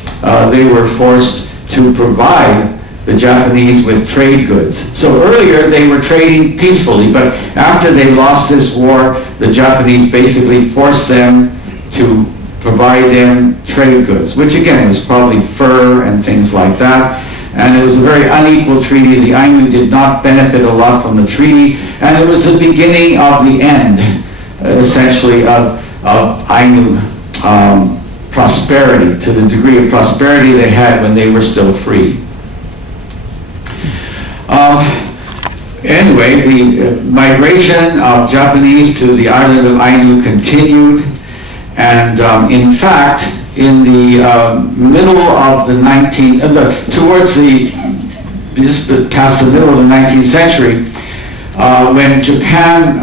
they were forced to provide the Japanese with trade goods. So earlier they were trading peacefully, but after they lost this war, the Japanese basically forced them to provide them trade goods, which again was probably fur and things like that. And it was a very unequal treaty. The Ainu did not benefit a lot from the treaty, and it was the beginning of the end essentially of Ainu prosperity, to the degree of prosperity they had when they were still free. Anyway, the migration of Japanese to the island of Ainu continued, and in fact, in the middle of the just past the middle of the 19th century, when Japan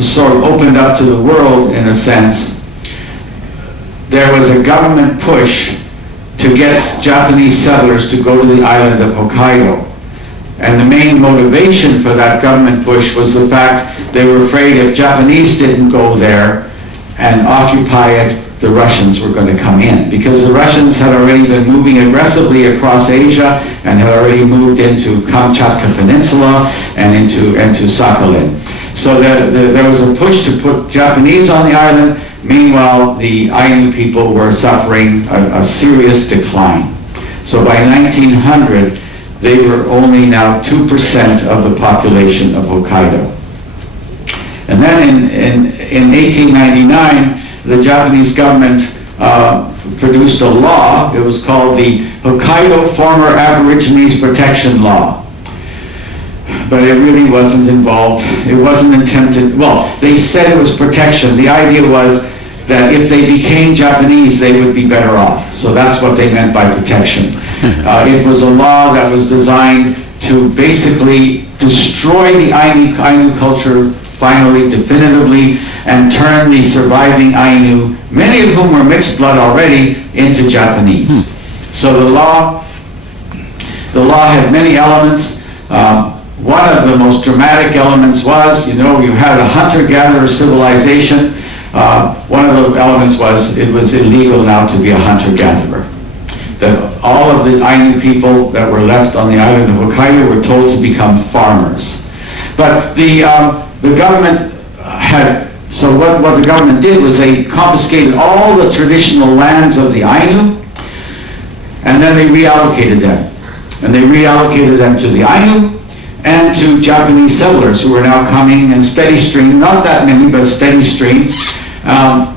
sort of opened up to the world in a sense, there was a government push to get Japanese settlers to go to the island of Hokkaido. And the main motivation for that government push was the fact they were afraid if Japanese didn't go there and occupy it, the Russians were going to come in. Because the Russians had already been moving aggressively across Asia and had already moved into Kamchatka Peninsula and into Sakhalin. So there was a push to put Japanese on the island. Meanwhile, the Ainu people were suffering a serious decline. So by 1900, they were only now 2% of the population of Hokkaido. And then in 1899, the Japanese government produced a law. It was called the Hokkaido Former Aborigines Protection Law. But it really wasn't involved. It wasn't intended, well, they said it was protection. The idea was that if they became Japanese, they would be better off. So that's what they meant by protection. It was a law that was designed to basically destroy the Ainu culture finally, definitively, and turn the surviving Ainu, many of whom were mixed blood already, into Japanese. So the law had many elements. One of the most dramatic elements was, you had a hunter-gatherer civilization. One of the elements was it was illegal now to be a hunter-gatherer. That all of the Ainu people that were left on the island of Hokkaido were told to become farmers. But the government so what the government did was they confiscated all the traditional lands of the Ainu, and then they reallocated them. And they reallocated them to the Ainu and to Japanese settlers who were now coming in steady stream, not that many, but steady stream.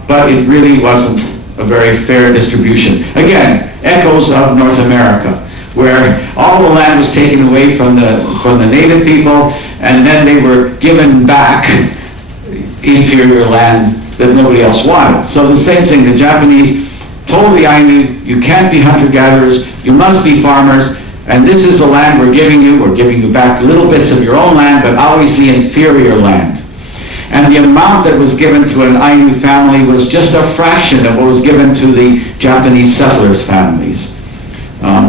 But it really wasn't a very fair distribution. Again, echoes of North America, where all the land was taken away from the native people, and then they were given back inferior land that nobody else wanted. So the same thing, the Japanese told the Ainu, you can't be hunter-gatherers, you must be farmers, and this is the land we're giving you back little bits of your own land, but always the inferior land. And the amount that was given to an Ainu family was just a fraction of what was given to the Japanese settlers' families.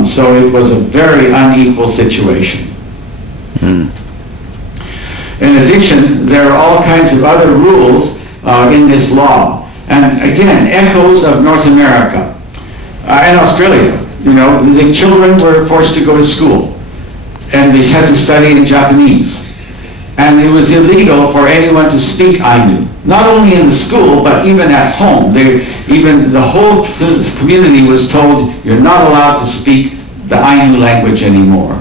So it was a very unequal situation. In addition, there are all kinds of other rules in this law. And again, echoes of North America and Australia. The children were forced to go to school, and they had to study in Japanese. And it was illegal for anyone to speak Ainu, not only in the school, but even at home. Even the whole community was told, you're not allowed to speak the Ainu language anymore.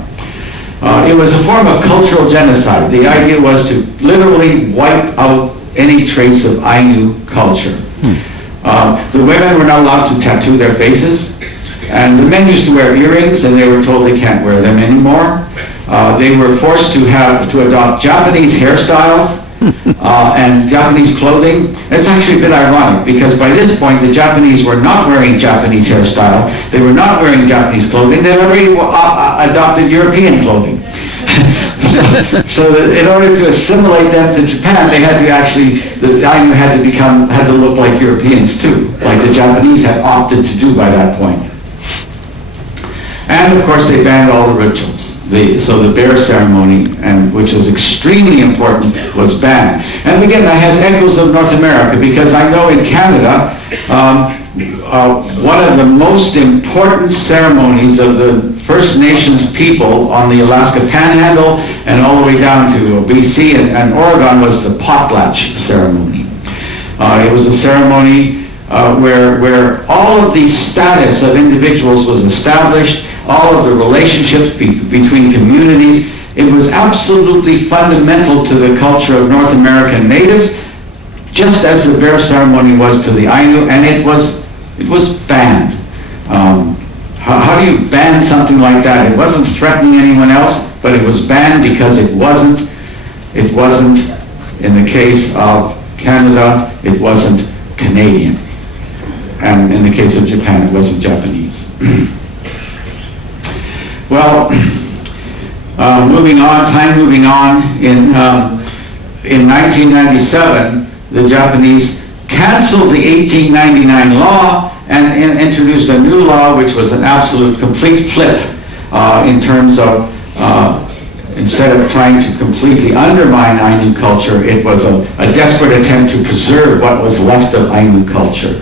It was a form of cultural genocide. The idea was to literally wipe out any trace of Ainu culture. The women were not allowed to tattoo their faces, and the men used to wear earrings, and they were told they can't wear them anymore. They were forced to adopt Japanese hairstyles and Japanese clothing. It's actually a bit ironic, because by this point the Japanese were not wearing Japanese hairstyle, they were not wearing Japanese clothing, they had already adopted European clothing. so in order to assimilate them to Japan, they had to the Ainu had to look like Europeans too, like the Japanese had opted to do by that point. And of course they banned all the rituals. So the bear ceremony, which was extremely important, was banned. And again, that has echoes of North America, because I know in Canada, one of the most important ceremonies of the First Nations people on the Alaska Panhandle and all the way down to BC and Oregon was the potlatch ceremony. It was a ceremony where all of the status of individuals was established, all of the relationships between communities, It was absolutely fundamental to the culture of North American natives, just as the bear ceremony was to the Ainu, and it was banned. How do you ban something like that? It wasn't threatening anyone else, but it was banned because it wasn't, in the case of Canada, it wasn't Canadian. And in the case of Japan, it wasn't Japanese. Well, moving on, in 1997, the Japanese canceled the 1899 law and introduced a new law which was an absolute complete flip in terms of, instead of trying to completely undermine Ainu culture, it was a desperate attempt to preserve what was left of Ainu culture.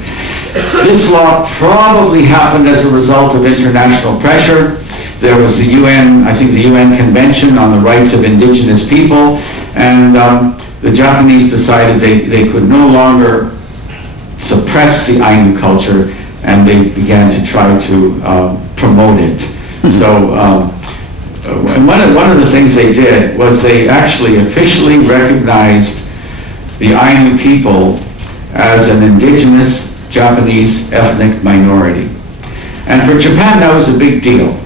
This law probably happened as a result of international pressure. There was the UN, I think the UN Convention on the Rights of Indigenous People, and the Japanese decided they could no longer suppress the Ainu culture, and they began to try to promote it. So, and one of the things they did was they actually officially recognized the Ainu people as an indigenous Japanese ethnic minority. And for Japan, that was a big deal,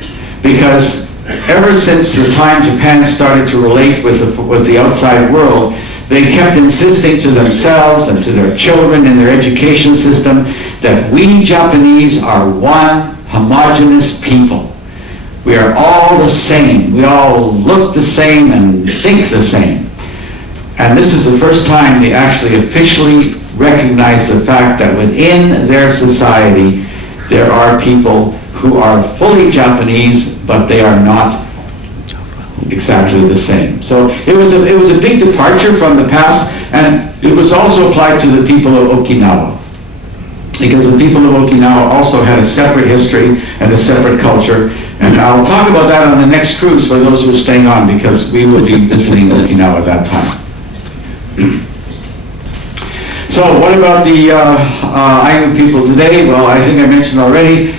because ever since the time Japan started to relate with the outside world, they kept insisting to themselves and to their children in their education system that we Japanese are one homogeneous people. We are all the same. We all look the same and think the same. And this is the first time they actually officially recognize the fact that within their society there are people who are fully Japanese, but they are not exactly the same. So it was a big departure from the past, and it was also applied to the people of Okinawa, because the people of Okinawa also had a separate history and a separate culture, and I'll talk about that on the next cruise for those who are staying on, because we will be visiting Okinawa at that time. So what about the Ainu people today? Well, I think I mentioned already,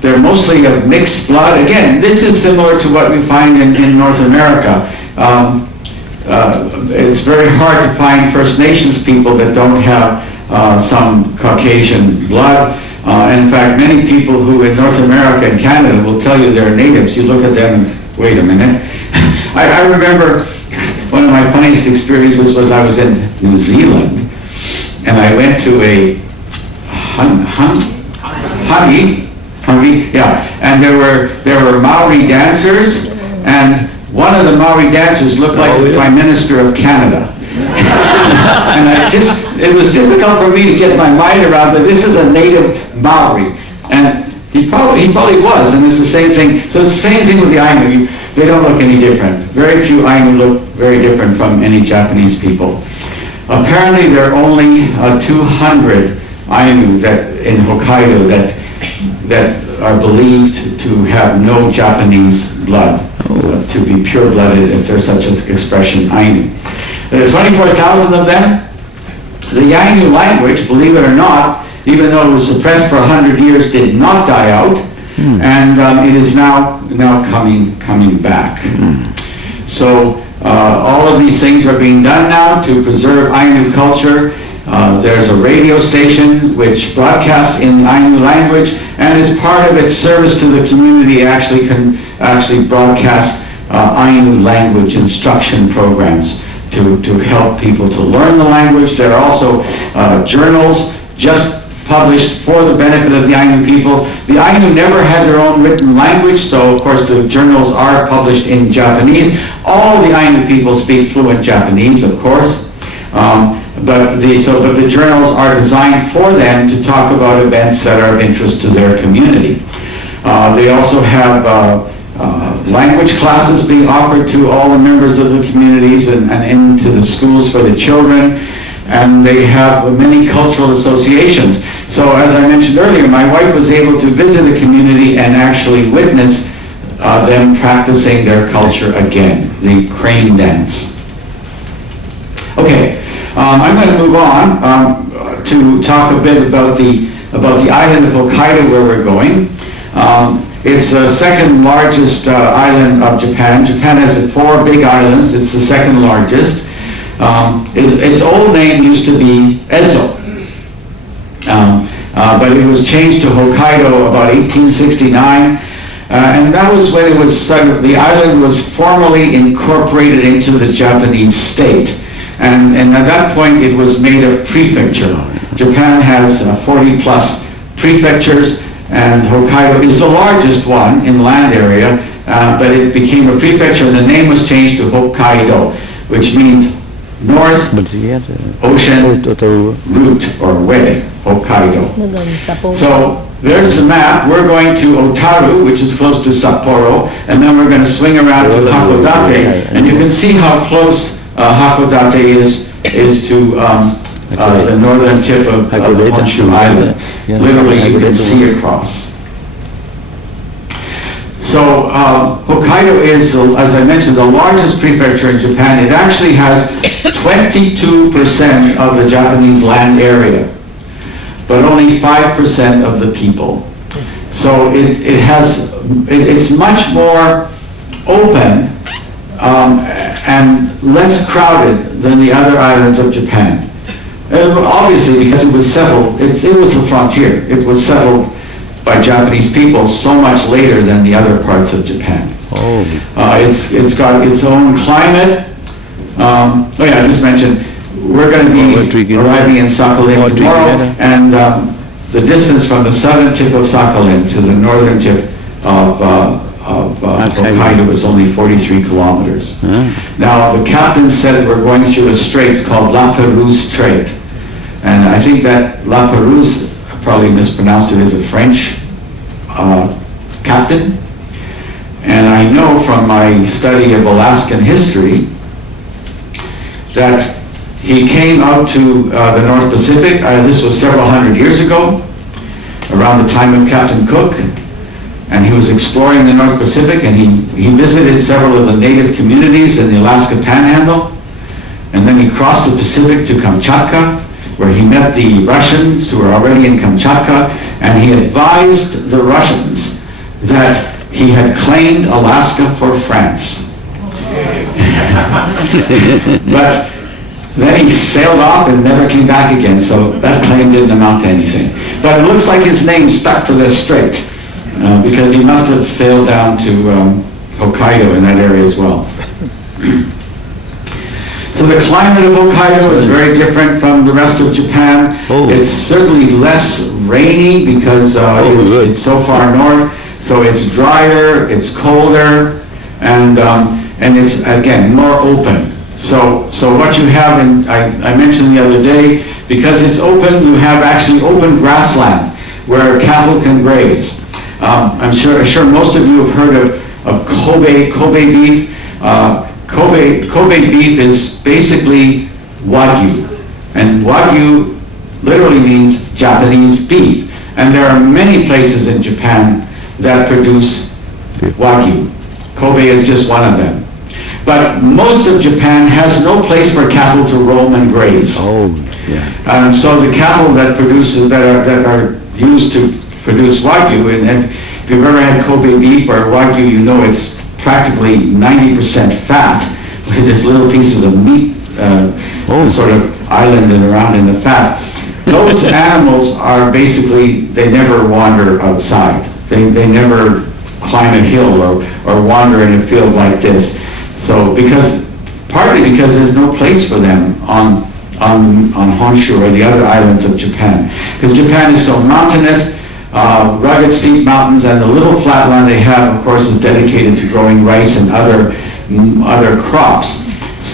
they're mostly of mixed blood. Again, this is similar to what we find in North America. It's very hard to find First Nations people that don't have some Caucasian blood. In fact, many people who in North America and Canada will tell you they're natives. You look at them and, wait a minute. I remember one of my funniest experiences was I was in New Zealand, and I went to a Hungy, yeah, and there were Maori dancers, and one of the Maori dancers looked like the Prime Minister of Canada. And it was difficult for me to get my mind around, but this is a native Maori, and he probably was, and it's the same thing. So it's the same thing with the Ainu. They don't look any different. Very few Ainu look very different from any Japanese people. Apparently there are only 200 Ainu in Hokkaido that are believed to have no Japanese blood, to be pure-blooded, if there's such an expression, Ainu. There are 24,000 of them. The Ainu language, believe it or not, even though it was suppressed for 100 years, did not die out, and it is now coming back. So all of these things are being done now to preserve Ainu culture. There's a radio station which broadcasts in Ainu language, and as part of its service to the community, actually broadcast Ainu language instruction programs to help people to learn the language. There are also journals just published for the benefit of the Ainu people. The Ainu never had their own written language, so of course the journals are published in Japanese. All the Ainu people speak fluent Japanese, of course. But the journals are designed for them to talk about events that are of interest to their community. They also have language classes being offered to all the members of the communities and into the schools for the children. And they have many cultural associations. So as I mentioned earlier, my wife was able to visit a community and actually witness them practicing their culture again, the crane dance. Okay. I'm going to move on to talk a bit about the island of Hokkaido where we're going. It's the second largest island of Japan. Japan has 4 big islands. It's the second largest. Its old name used to be Ezo, but it was changed to Hokkaido about 1869, and that was when it was the island was formally incorporated into the Japanese state. And at that point, it was made a prefecture. Japan has 40 plus prefectures, and Hokkaido is the largest one in land area, but it became a prefecture, and the name was changed to Hokkaido, which means North Ocean Route or Way, Hokkaido. So there's the map. We're going to Otaru, which is close to Sapporo, and then we're going to swing around to Hakodate, and you can see how close Hakodate is to the northern tip of Honshu Island. Literally, you can see across. So Hokkaido is, as I mentioned, the largest prefecture in Japan. It actually has 22% of the Japanese land area, but only 5% of the people. So it's much more open and less crowded than the other islands of Japan. Obviously, because it was settled, it was the frontier. It was settled by Japanese people so much later than the other parts of Japan. It's got its own climate. I just mentioned we're going to be arriving in Sakhalin tomorrow, and the distance from the southern tip of Sakhalin to the northern tip of Hokkaido is only 43 kilometers. Now, the captain said we're going through a strait called La Perouse Strait, and I think that La Perouse, I probably mispronounced it, is a French captain, and I know from my study of Alaskan history that he came out to the North Pacific. This was several hundred years ago, around the time of Captain Cook, and he was exploring the North Pacific, and he visited several of the native communities in the Alaska Panhandle, and then he crossed the Pacific to Kamchatka, where he met the Russians who were already in Kamchatka, and he advised the Russians that he had claimed Alaska for France. But then he sailed off and never came back again, so that claim didn't amount to anything. But it looks like his name stuck to this strait, because he must have sailed down to Hokkaido in that area as well. So the climate of Hokkaido is very different from the rest of Japan. It's certainly less rainy because it's so far north, so it's drier, it's colder, and it's, again, more open. So what you have, I mentioned the other day, because it's open, you have actually open grassland where cattle can graze. I'm sure most of you have heard of Kobe beef. Kobe beef is basically Wagyu, and Wagyu literally means Japanese beef. And there are many places in Japan that produce Wagyu. Kobe is just one of them. But most of Japan has no place for cattle to roam and graze. And so the cattle that are used to produce Wagyu, and if you've ever had Kobe beef or Wagyu, you know it's practically 90% fat, with just little pieces of meat sort of islanded around in the fat. Those animals are basically, they never wander outside. They never climb a hill or wander in a field like this. So partly because there's no place for them on Honshu or the other islands of Japan. Because Japan is so mountainous, rugged steep mountains, and the little flat land they have, of course, is dedicated to growing rice and other crops.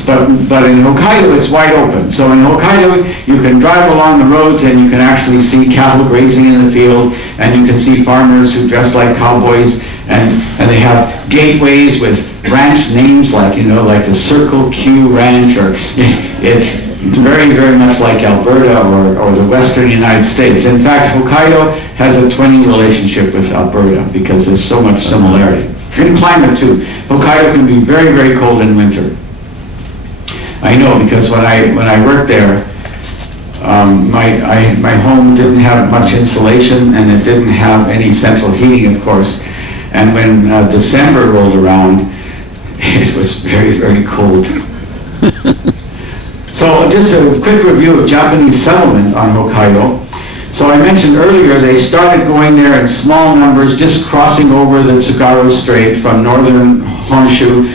But in Hokkaido, it's wide open. So in Hokkaido, you can drive along the roads and you can actually see cattle grazing in the field, and you can see farmers who dress like cowboys, and they have gateways with ranch names like the Circle Q Ranch, or it's very, very much like Alberta or the western United States. In fact, Hokkaido has a twinning relationship with Alberta because there's so much similarity. In climate too, Hokkaido can be very, very cold in winter. I know, because when I worked there, my home didn't have much insulation, and it didn't have any central heating, of course. And when December rolled around, it was very, very cold. So just a quick review of Japanese settlement on Hokkaido. So I mentioned earlier they started going there in small numbers, just crossing over the Tsugaru Strait from northern Honshu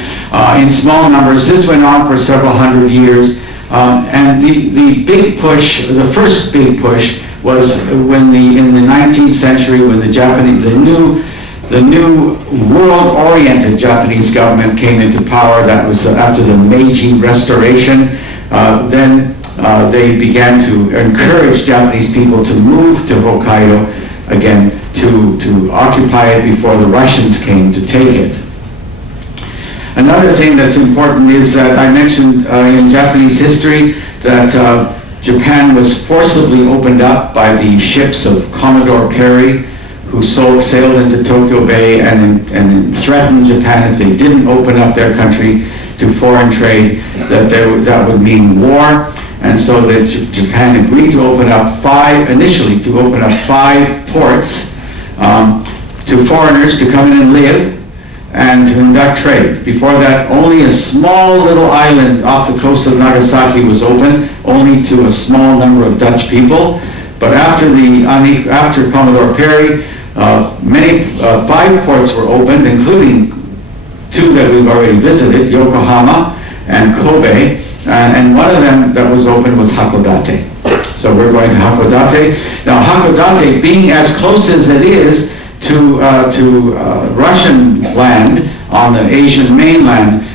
in small numbers. This went on for several hundred years. And the big push, the first big push, was when in the 19th century, when the new world-oriented Japanese government came into power. That was after the Meiji Restoration. Then they began to encourage Japanese people to move to Hokkaido again, to occupy it before the Russians came to take it. Another thing that's important is that I mentioned in Japanese history that Japan was forcibly opened up by the ships of Commodore Perry, who sailed into Tokyo Bay and threatened Japan if they didn't open up their country to foreign trade, that would mean war. And so that Japan agreed to open up five ports to foreigners to come in and live and to conduct trade. Before that, only a small little island off the coast of Nagasaki was open, only to a small number of Dutch people. But after Commodore Perry, five ports were opened, including two that we've already visited, Yokohama and Kobe, and one of them that was open was Hakodate. So we're going to Hakodate. Now Hakodate, being as close as it is to Russian land on the Asian mainland,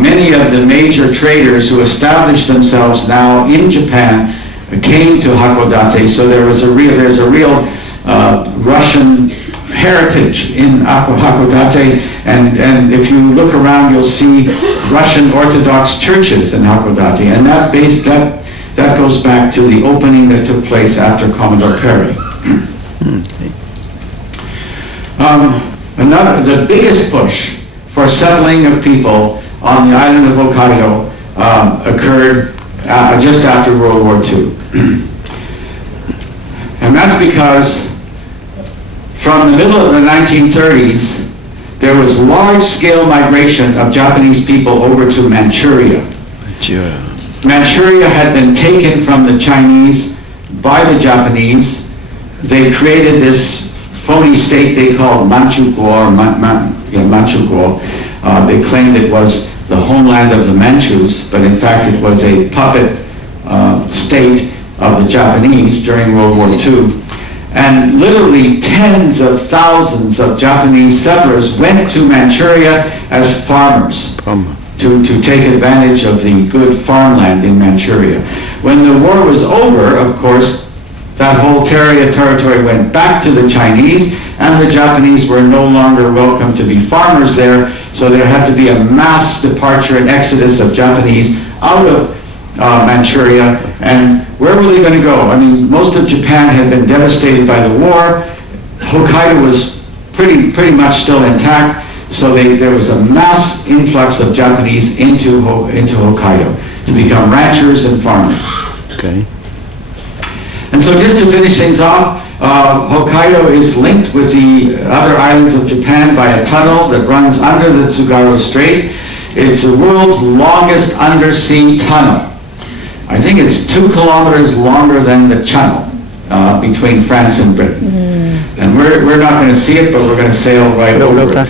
many of the major traders who established themselves now in Japan came to Hakodate. So there's a real Russian heritage in Hakodate, and if you look around, you'll see Russian Orthodox churches in Hakodate, and that goes back to the opening that took place after Commodore Perry. The biggest push for settling of people on the island of Hokkaido occurred just after World War II. And that's because from the middle of the 1930s, there was large-scale migration of Japanese people over to Manchuria. Manchuria had been taken from the Chinese by the Japanese. They created this phony state they called Manchukuo, Manchukuo. They claimed it was the homeland of the Manchus, but in fact it was a puppet state of the Japanese during World War II. And literally tens of thousands of Japanese settlers went to Manchuria as farmers to take advantage of the good farmland in Manchuria. When the war was over, of course, that whole territory went back to the Chinese, and the Japanese were no longer welcome to be farmers there, so there had to be a mass departure and exodus of Japanese out of Manchuria. And where were they going to go? I mean, most of Japan had been devastated by the war. Hokkaido was pretty much still intact, so there was a mass influx of Japanese into Hokkaido to become ranchers and farmers. Okay. And so just to finish things off, Hokkaido is linked with the other islands of Japan by a tunnel that runs under the Tsugaru Strait. It's the world's longest undersea tunnel. I think it's 2 kilometers longer than the channel between France and Britain. And we're not going to see it, but we're going to sail right over it.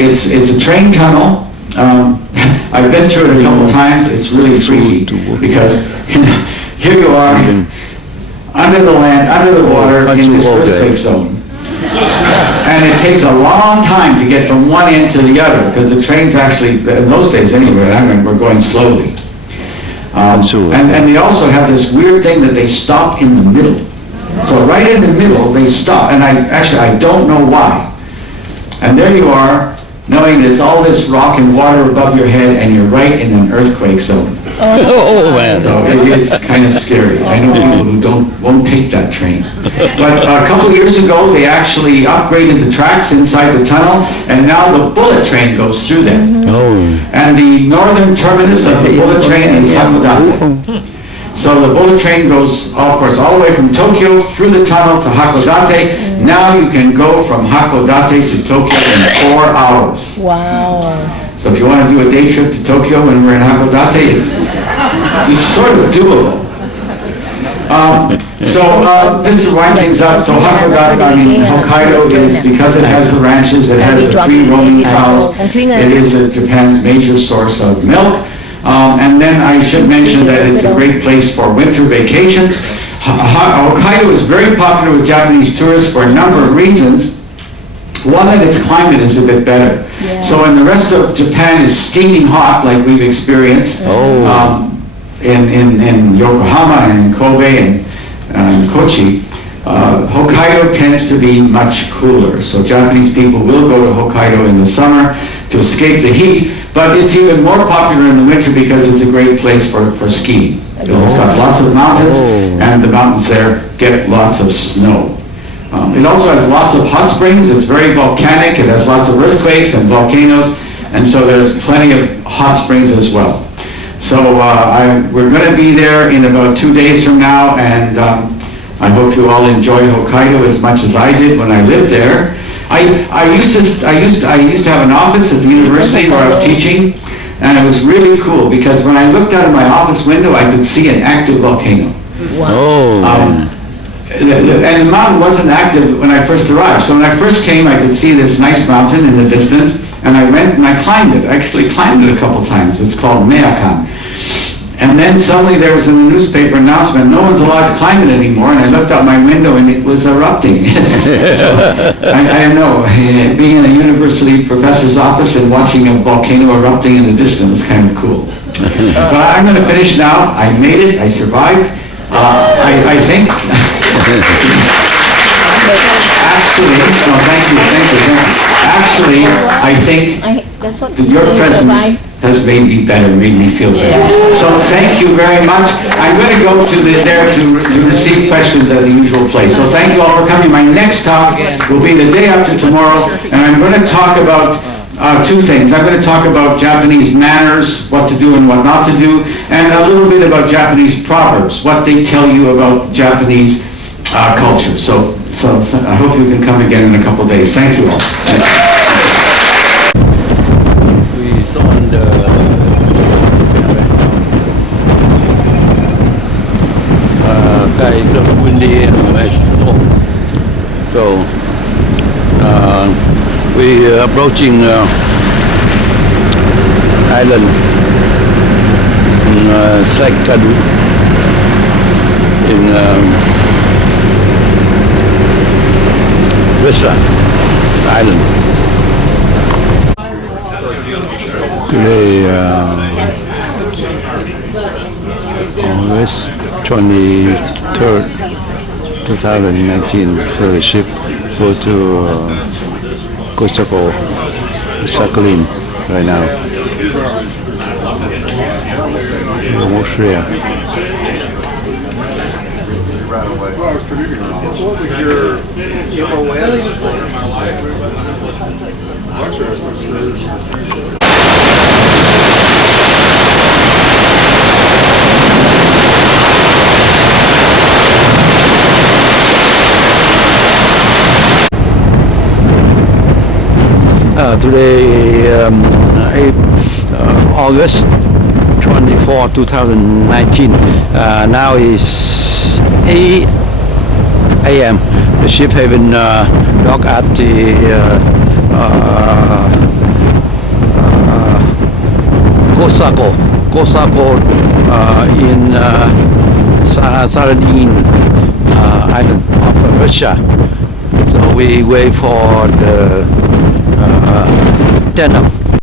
It's a train tunnel. I've been through it a couple times. It's really freaky because here you are under the land, under the water in this earthquake zone. And it takes a long time to get from one end to the other because the trains actually, in those days anyway, I mean, we're going slowly. And they also have this weird thing that they stop in the middle. So right in the middle, they stop. And I don't know why. And there you are, knowing there's all this rock and water above your head, and you're right in an earthquake zone. Oh man. So it is kind of scary. I know people who won't take that train. But a couple of years ago, they actually upgraded the tracks inside the tunnel, and now the bullet train goes through there. And the northern terminus of the bullet train is Hakodate. So the bullet train goes, of course, all the way from Tokyo through the tunnel to Hakodate. Now you can go from Hakodate to Tokyo in 4 hours. Wow. So if you want to do a day trip to Tokyo when we're in Hakodate, it's sort of doable. Just to wind things up, so Hakodate, Hokkaido is, because it has the ranches, it has the free roaming cows, it is Japan's major source of milk. And then I should mention that it's a great place for winter vacations. Hokkaido is very popular with Japanese tourists for a number of reasons. One, that its climate is a bit better. So in the rest of Japan is steaming hot, like we've experienced. In Yokohama and in Kobe and Kochi, Hokkaido tends to be much cooler. So Japanese people will go to Hokkaido in the summer to escape the heat, but it's even more popular in the winter because it's a great place for skiing. Because it's got lots of mountains, and the mountains there get lots of snow. It also has lots of hot springs. It's very volcanic. It has lots of earthquakes and volcanoes, and so there's plenty of hot springs as well. So we're going to be there in about 2 days from now, and I hope you all enjoy Hokkaido as much as I did when I lived there. I used to have an office at the university where I was teaching, and it was really cool because when I looked out of my office window, I could see an active volcano. And the mountain wasn't active when I first arrived. So when I first came, I could see this nice mountain in the distance, and I went and I climbed it. I actually climbed it a couple times. It's called Meakan. And then suddenly there was in the newspaper announcement, no one's allowed to climb it anymore, and I looked out my window and it was erupting. So I know, being in a university professor's office and watching a volcano erupting in the distance was kind of cool. But I'm going to finish now. I made it. I survived. I think. Actually, no, thank you. Actually, I think that your presence has made me better, made me feel better. So thank you very much. I'm going to go to there to receive questions at the usual place. So thank you all for coming. My next talk will be the day after tomorrow, and I'm going to talk about 2 things. I'm going to talk about Japanese manners, what to do and what not to do, and a little bit about Japanese proverbs, what they tell you about Japanese culture. So I hope you can come again in a couple of days. Thank you all. We saw on the kind of windy and nice storm. So we are approaching island in Saikadu in Rissa Island. Today, August 23rd, 2019, so the ship go to Kosako, Sakhalin right now. Austria. Today, August 24, 2019. Now is 8 a.m. The ship has been docked at the Kosako in Sardine island of Russia. So we wait for the 10